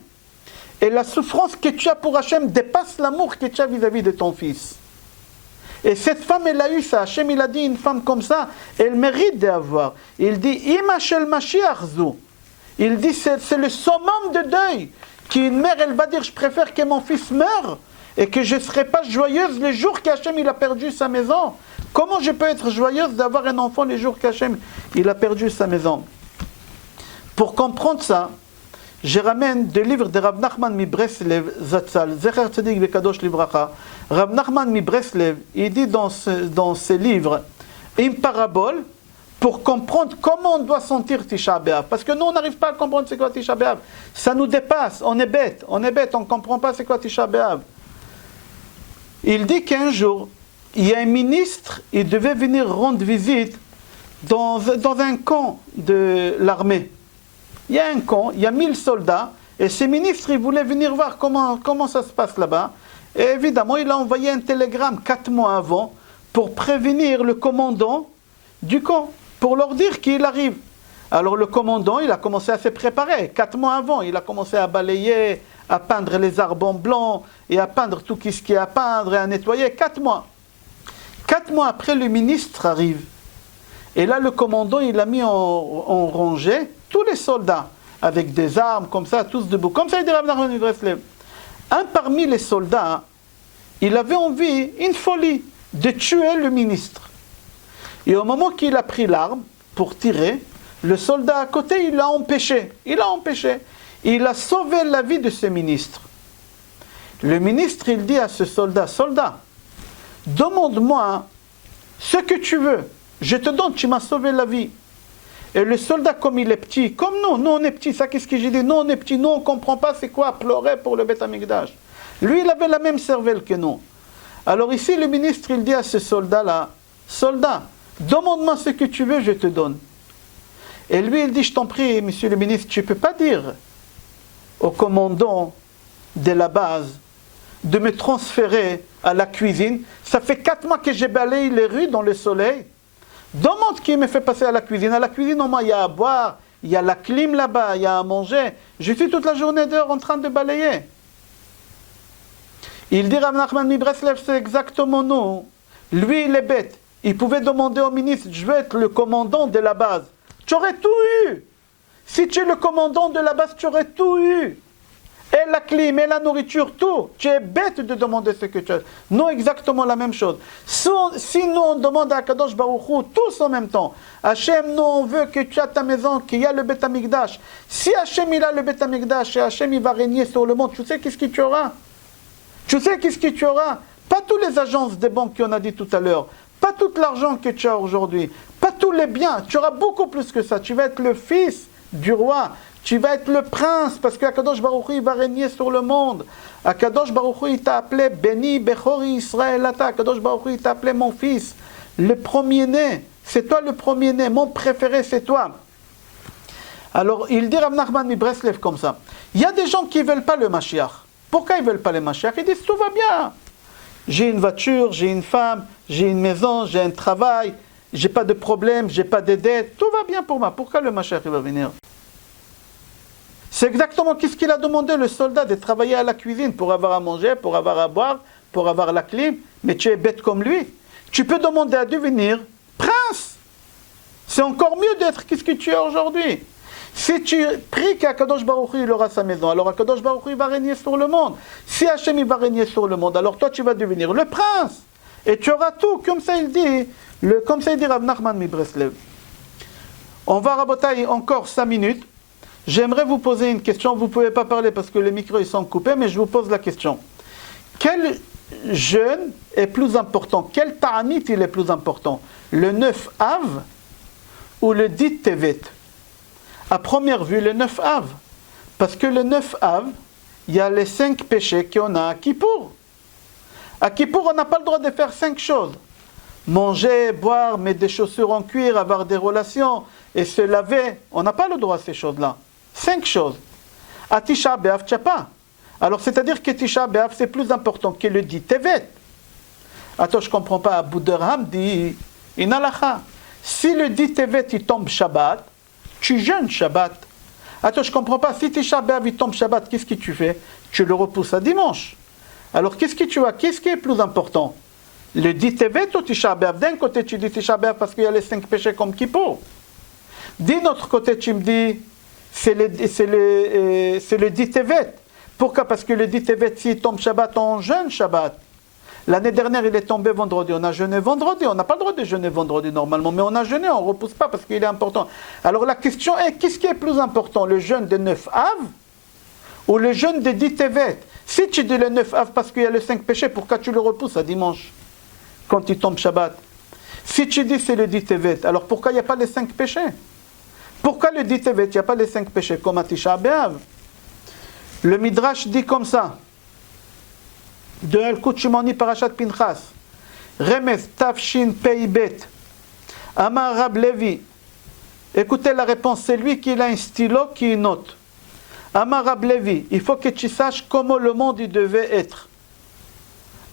et la souffrance que tu as pour Hachem dépasse l'amour que tu as vis-à-vis de ton fils. Et cette femme, elle a eu ça. Hachem, il a dit, une femme comme ça, elle mérite d'avoir. Il dit, Ima shel Mashiach zu. Il dit, c'est le summum de deuil. Qu'une mère, elle va dire, je préfère que mon fils meure et que je ne serai pas joyeuse les jours qu'Hachem, il a perdu sa maison. Comment je peux être joyeuse d'avoir un enfant les jours qu'Hachem, il a perdu sa maison? Pour comprendre ça, je ramène deux livres de Rav Nachman mi Breslev Zatzal, Zecher Tzadik Vekadosh Livracha. Rav Nachman mi Breslev, il dit dans ce livre une parabole pour comprendre comment on doit sentir Tisha B'Av. Parce que nous, on n'arrive pas à comprendre c'est quoi Tisha B'Av. Ça nous dépasse, on est bête, on ne comprend pas c'est quoi Tisha B'Av. Il dit qu'un jour, il y a un ministre, il devait venir rendre visite dans un camp de l'armée. Il y a un camp, il y a 1000 soldats, et ce ministre, il voulait venir voir comment ça se passe là-bas. Et évidemment, il a envoyé un télégramme 4 mois avant pour prévenir le commandant du camp, pour leur dire qu'il arrive. Alors le commandant, il a commencé à se préparer. 4 mois avant, il a commencé à balayer, à peindre les arbres blancs, et à peindre tout ce qui est à peindre, et à nettoyer. 4 mois. 4 mois après, le ministre arrive. Et là, le commandant, il a mis en rangée tous les soldats, avec des armes, comme ça, tous debout. Comme ça, il dit Rav Nachman mi Breslev. Un parmi les soldats, il avait envie, une folie, de tuer le ministre. Et au moment qu'il a pris l'arme pour tirer, le soldat à côté, il l'a empêché. Il a sauvé la vie de ce ministre. Le ministre, il dit à ce soldat, soldat, demande-moi ce que tu veux. Je te donne, tu m'as sauvé la vie. Et le soldat, comme il est petit, comme nous on est petits, ça qu'est-ce que j'ai dit? Nous on est petits, nous on ne comprend pas c'est quoi pleurer pour le Beth Amikdash. Lui, il avait la même cervelle que nous. Alors ici, le ministre, il dit à ce soldat-là, soldat, demande-moi ce que tu veux, je te donne. Et lui, il dit, je t'en prie, monsieur le ministre, tu ne peux pas dire au commandant de la base de me transférer à la cuisine. Ça fait 4 mois que j'ai balayé les rues dans le soleil. Demande qui me fait passer à la cuisine. À la cuisine, au moins, il y a à boire, il y a la clim là-bas, il y a à manger. Je suis toute la journée dehors en train de balayer. Il dit, Rav Nachman mi Breslev, c'est exactement nous. Lui, il est bête. Il pouvait demander au ministre, je veux être le commandant de la base. Tu aurais tout eu. Si tu es le commandant de la base, tu aurais tout eu. Et la clim, et la nourriture, tout. Tu es bête de demander ce que tu as. Non, exactement la même chose. Si nous, on demande à Kadosh Baruch Hu, tous en même temps, Hachem, nous, on veut que tu aies ta maison, qu'il y a le Beth Amikdash. Si Hachem, il a le Beth Amikdash, et Hachem, il va régner sur le monde, tu sais qu'est-ce que tu auras? Tu sais qu'est-ce que tu auras? Pas toutes les agences des banques qu'on a dit tout à l'heure. Pas tout l'argent que tu as aujourd'hui. Pas tous les biens. Tu auras beaucoup plus que ça. Tu vas être le fils du roi. Tu vas être le prince, parce qu'Akadosh Baruch Hu, il va régner sur le monde. Akadosh Baruch Hu, il t'a appelé Béni Bechori Israël Ata. Akadosh Baruch Hu, il t'a appelé mon fils, le premier-né. C'est toi le premier-né, mon préféré, c'est toi. Alors, il dit Rav Nachman mi Breslev comme ça. Il y a des gens qui ne veulent pas le Mashiach. Pourquoi ils ne veulent pas le Mashiach? Ils disent, tout va bien. J'ai une voiture, j'ai une femme, j'ai une maison, j'ai un travail, j'ai pas de problème, j'ai pas de dettes. Tout va bien pour moi. Pourquoi le Mashiach il va venir? C'est exactement ce qu'il a demandé le soldat, de travailler à la cuisine pour avoir à manger, pour avoir à boire, pour avoir la clim. Mais tu es bête comme lui. Tu peux demander à devenir prince. C'est encore mieux d'être ce que tu es aujourd'hui. Si tu pries qu'Akadosh Baruch Hu il aura sa maison, alors Akadosh Baruch Hu il va régner sur le monde. Si Hachem il va régner sur le monde, alors toi tu vas devenir le prince. Et tu auras tout, comme ça il dit, Rav Nachman mi Breslev. On va raboter encore 5 minutes. j'aimerais vous poser une question. Vous ne pouvez pas parler parce que les micros ils sont coupés, mais je vous pose la question. Quel jeûne est plus important? Quel ta'anit il est plus important? Le 9 Av ou le 10 Tevet? À première vue, le 9 Av. Parce que le 9 Av, il y a les 5 péchés qu'on a à Kippour. À Kippour, on n'a pas le droit de faire 5 choses. Manger, boire, mettre des chaussures en cuir, avoir des relations et se laver. On n'a pas le droit à ces choses-là. 5 choses. À Tisha B'Av, tu n'as pas. Alors, c'est-à-dire que Tisha B'Av, c'est plus important que le dit Tevet. Attends, je ne comprends pas. Abu Derham dit, Inalacha. Si le dit Tevet, il tombe Shabbat, tu jeûnes Shabbat. Attends, je ne comprends pas. Si Tisha B'Av, il tombe Shabbat, qu'est-ce que tu fais? Tu le repousses à dimanche. Alors, qu'est-ce que tu as? Qu'est-ce qui est plus important? Le dit Tevet ou Tisha B'Av? D'un côté, tu dis Tisha B'Av parce qu'il y a les 5 péchés comme Kippour. D'un autre côté, tu me dis, c'est le dit Tevet. Pourquoi? Parce que le dit Tevet, s'il tombe Shabbat, on jeûne Shabbat. L'année dernière, il est tombé vendredi. On a jeûné vendredi. On n'a pas le droit de jeûner vendredi normalement, mais on a jeûné, on ne repousse pas parce qu'il est important. Alors la question est, qu'est-ce qui est plus important? Le jeûne de 9 Av ou le jeûne de 10 Tevet? Si tu dis le 9 Av parce qu'il y a les 5 péchés, pourquoi tu le repousses à dimanche quand il tombe Shabbat? Si tu dis c'est le 10 Tevet, alors pourquoi il n'y a pas les 5 péchés? Pourquoi le 10 Tevet, il n'y a pas les 5 péchés comme à Tisha B'Av? Le Midrash dit comme ça, de Elkut Shimoni Parashat Pinchas, Remez Tafshin Peibet, Amar Rab Levi. Écoutez la réponse, c'est lui qui a un stylo qui note. Amar Rab Levi, il faut que tu saches comment le monde il devait être.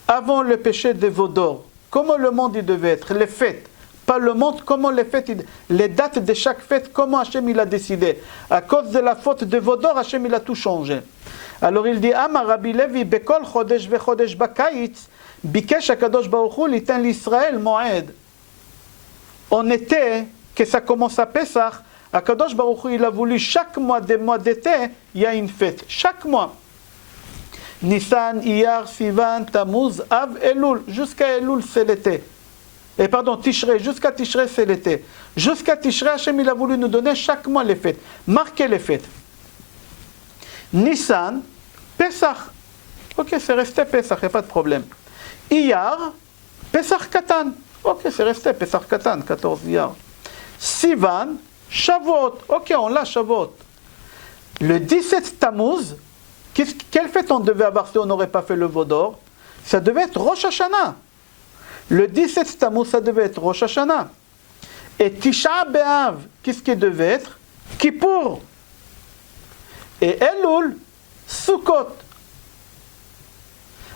Avant le péché de Vaudor, comment le monde il devait être, les fêtes. Pas le monde, comment les fêtes, les dates de chaque fête, comment Hachem il a décidé. À cause de la faute de Vaudor, Hachem il a tout changé. Alors il dit, Amar Rabbi Levi, Bekol Chodesh Vechodesh Bakaitz, Bikesh HaKadosh Baruch Hu, Litan l'Israël Moed. On était, que ça commence à Pessah, HaKadosh Baruch Hu, il a voulu chaque mois des mois d'été, il y a une fête. Chaque mois. Nissan, Iyar, Sivan, Tammuz, Av, Elul. Jusqu'à Elul, c'est l'été. Et pardon, Tishrei, jusqu'à Tishrei, c'est l'été. Jusqu'à Tishrei, Hachem, il a voulu nous donner chaque mois les fêtes. Marquer les fêtes. Nissan, Pesach. Ok, c'est resté Pesach, il n'y a pas de problème. Iyar, Pesach Katan. Ok, c'est resté Pesach Katan, 14 Iyar. Sivan, Shavuot. Ok, on l'a Shavuot. Le 17 Tammuz, quelle fête on devait avoir si on n'aurait pas fait le Vaudor? Ça devait être Rosh Hashanah. Le 17 Tammuz, ça devait être Rosh Hashanah. Et Tisha B'Av, qu'est-ce qui devait être? Kippour. Et Elul, Sukkot.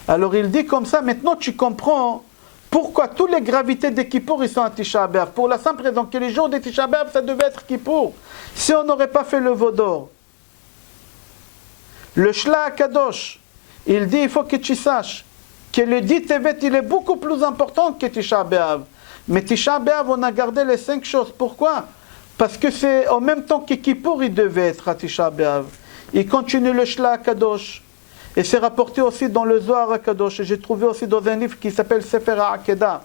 Alors il dit comme ça, maintenant tu comprends pourquoi toutes les gravités de Kippour ils sont à Tisha B'Av. Pour la simple raison que les jours de Tisha B'Av, ça devait être Kippour. Si on n'aurait pas fait le Vaudor. Le Shla Kadosh, il dit, il faut que tu saches que le dit Tevet, il est beaucoup plus important que Tisha B'Av. Mais Tisha B'Av, on a gardé les 5 choses. Pourquoi? Parce que c'est en même temps que Kippour, il devait être à Tisha B'Av. Il continue le Shla Kadosh. Et c'est rapporté aussi dans le Zohar Kadosh. Et j'ai trouvé aussi dans un livre qui s'appelle Sefer HaAkedah.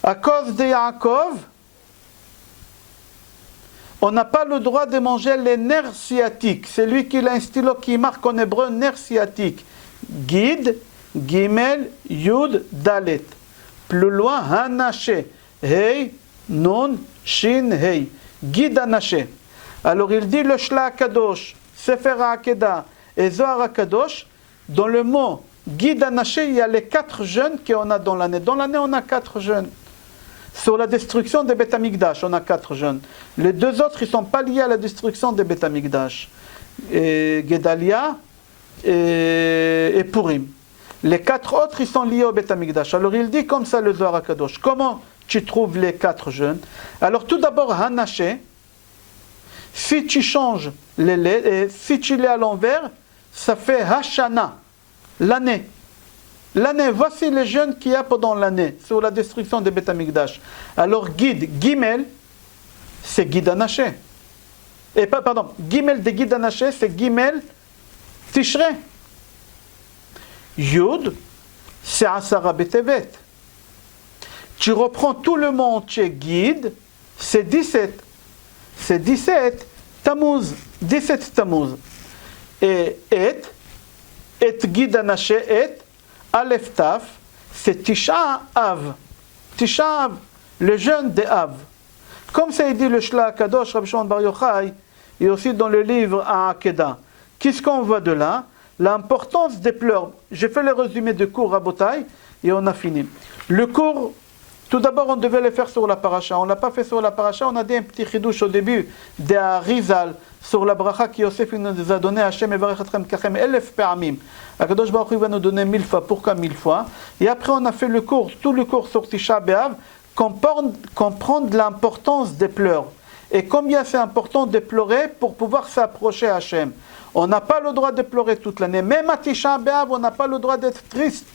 À cause de Yaakov, on n'a pas le droit de manger les nerfs sciatiques. C'est lui qui a un stylo qui marque en hébreu nerfs sciatiques. Gid, Gimel, Yud, Dalet. Plus loin, Hanaché. Hey, Nun, Shin, Hey. Gid Hanaché. Alors il dit le Shla Kadosh, Sefer HaAkedah et Zohar Kadosh. Dans le mot Gid Hanaché, il y a les 4 jeûnes qu'on a dans l'année. Dans l'année, on a 4 jeûnes. Sur la destruction des Beth Amikdash, on a 4 jeûnes. Les 2 autres, ils ne sont pas liés à la destruction des Beth Amikdash. Gedalia et Purim. Les 4 autres, ils sont liés au Beth Amikdash. Alors il dit comme ça le Zohar Kadosh. Comment tu trouves les 4 jeûnes? Alors tout d'abord, Hanaché. Si tu changes les lettres, et si tu les à l'envers, ça fait Hashana, l'année. L'année, voici les jeûnes qu'il y a pendant l'année, sur la destruction des Beth Amikdash. Alors, Gimel, c'est Gid Hanaché. Et pardon, Gimel de Gid Hanaché, c'est Gimel Tishrei. Yud, c'est Asara Betevet. Tu reprends tout le monde chez Gid, c'est 17. C'est 17 Tammuz, 17 Tammuz. Et Gid Anaché, Aleph Taf, c'est Tisha Av. Tisha Av, le jeûne des Av. Comme ça dit le Shla Kadosh, Rabbi Shimon Bar Yochai, et aussi dans le livre à Akedah. Qu'est-ce qu'on voit de là? L'importance des pleurs. J'ai fait le résumé de cours Rabotai et on a fini. Le cours, tout d'abord, on devait le faire sur la paracha. On ne l'a pas fait sur la paracha. On a dit un petit chidouche au début de Arizal sur la bracha qui Yosef nous a donné. Hashem evarech kachem elef pe'amim. Akadosh Baruch Hu va nous donner 1000 fois. Pourquoi 1000 fois? Et après, on a fait le cours, tout le cours sur Tisha B'Av, comprendre l'importance des pleurs. Et combien c'est important de pleurer pour pouvoir s'approcher à Hashem. On n'a pas le droit de pleurer toute l'année. Même à Tisha B'Av, on n'a pas le droit d'être triste.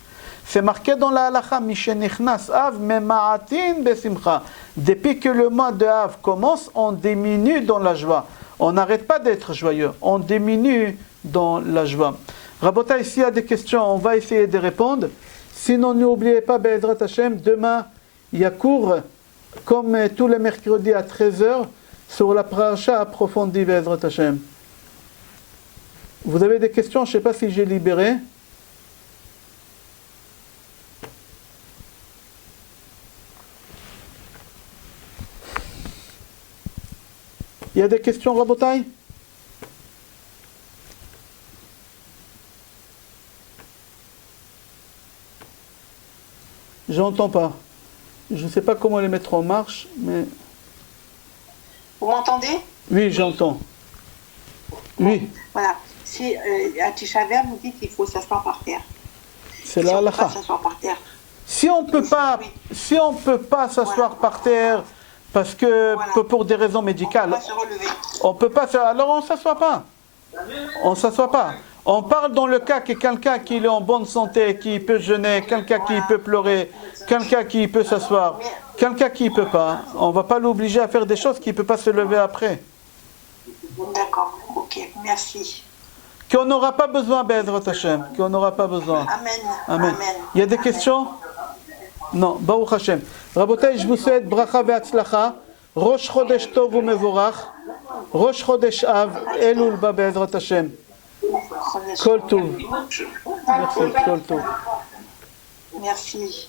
C'est marqué dans la halakha, Mishenichnas Av mema'atin besimcha. Depuis que le mois de Av commence, on diminue dans la joie. On n'arrête pas d'être joyeux, on diminue dans la joie. Rabotai, s'il y a des questions, on va essayer de répondre. Sinon, n'oubliez pas, Be'ezrat Hashem, demain, il y a cours, comme tous les mercredis à 13h, sur la paracha approfondie, Be'ezrat Hashem. Vous avez des questions? Je ne sais pas si j'ai libéré. Il y a des questions, Rabotai? J'entends pas. Je ne sais pas comment les mettre en marche, mais... Vous m'entendez? Oui, j'entends. Oui. Voilà. Si à Tisha B'Av nous dit qu'il faut s'asseoir par terre. C'est la halakha. S'asseoir par terre. Si on peut pas s'asseoir par terre, parce que pour des raisons médicales, on peut pas se relever. Alors on s'assoit pas. On s'assoit pas. On parle dans le cas que quelqu'un qui est en bonne santé, qui peut jeûner, quelqu'un qui peut pleurer, quelqu'un qui peut s'asseoir, quelqu'un qui peut pas. On va pas l'obliger à faire des choses qu'il peut pas se lever après. D'accord. Ok. Merci. Qu'on n'aura pas besoin, Be'ezrat Hashem. Qu'on n'aura pas besoin. Amen. Amen. Il y a des questions? Non, Baruch Hashem. Rabotai, je vous souhaite bracha ve'atzlacha, Rosh Chodesh Tov u'Mevorach, Rosh Chodesh Av, Elul ba Be'ezrat Hashem. Kol Tov. Merci, Kol Tov. Merci.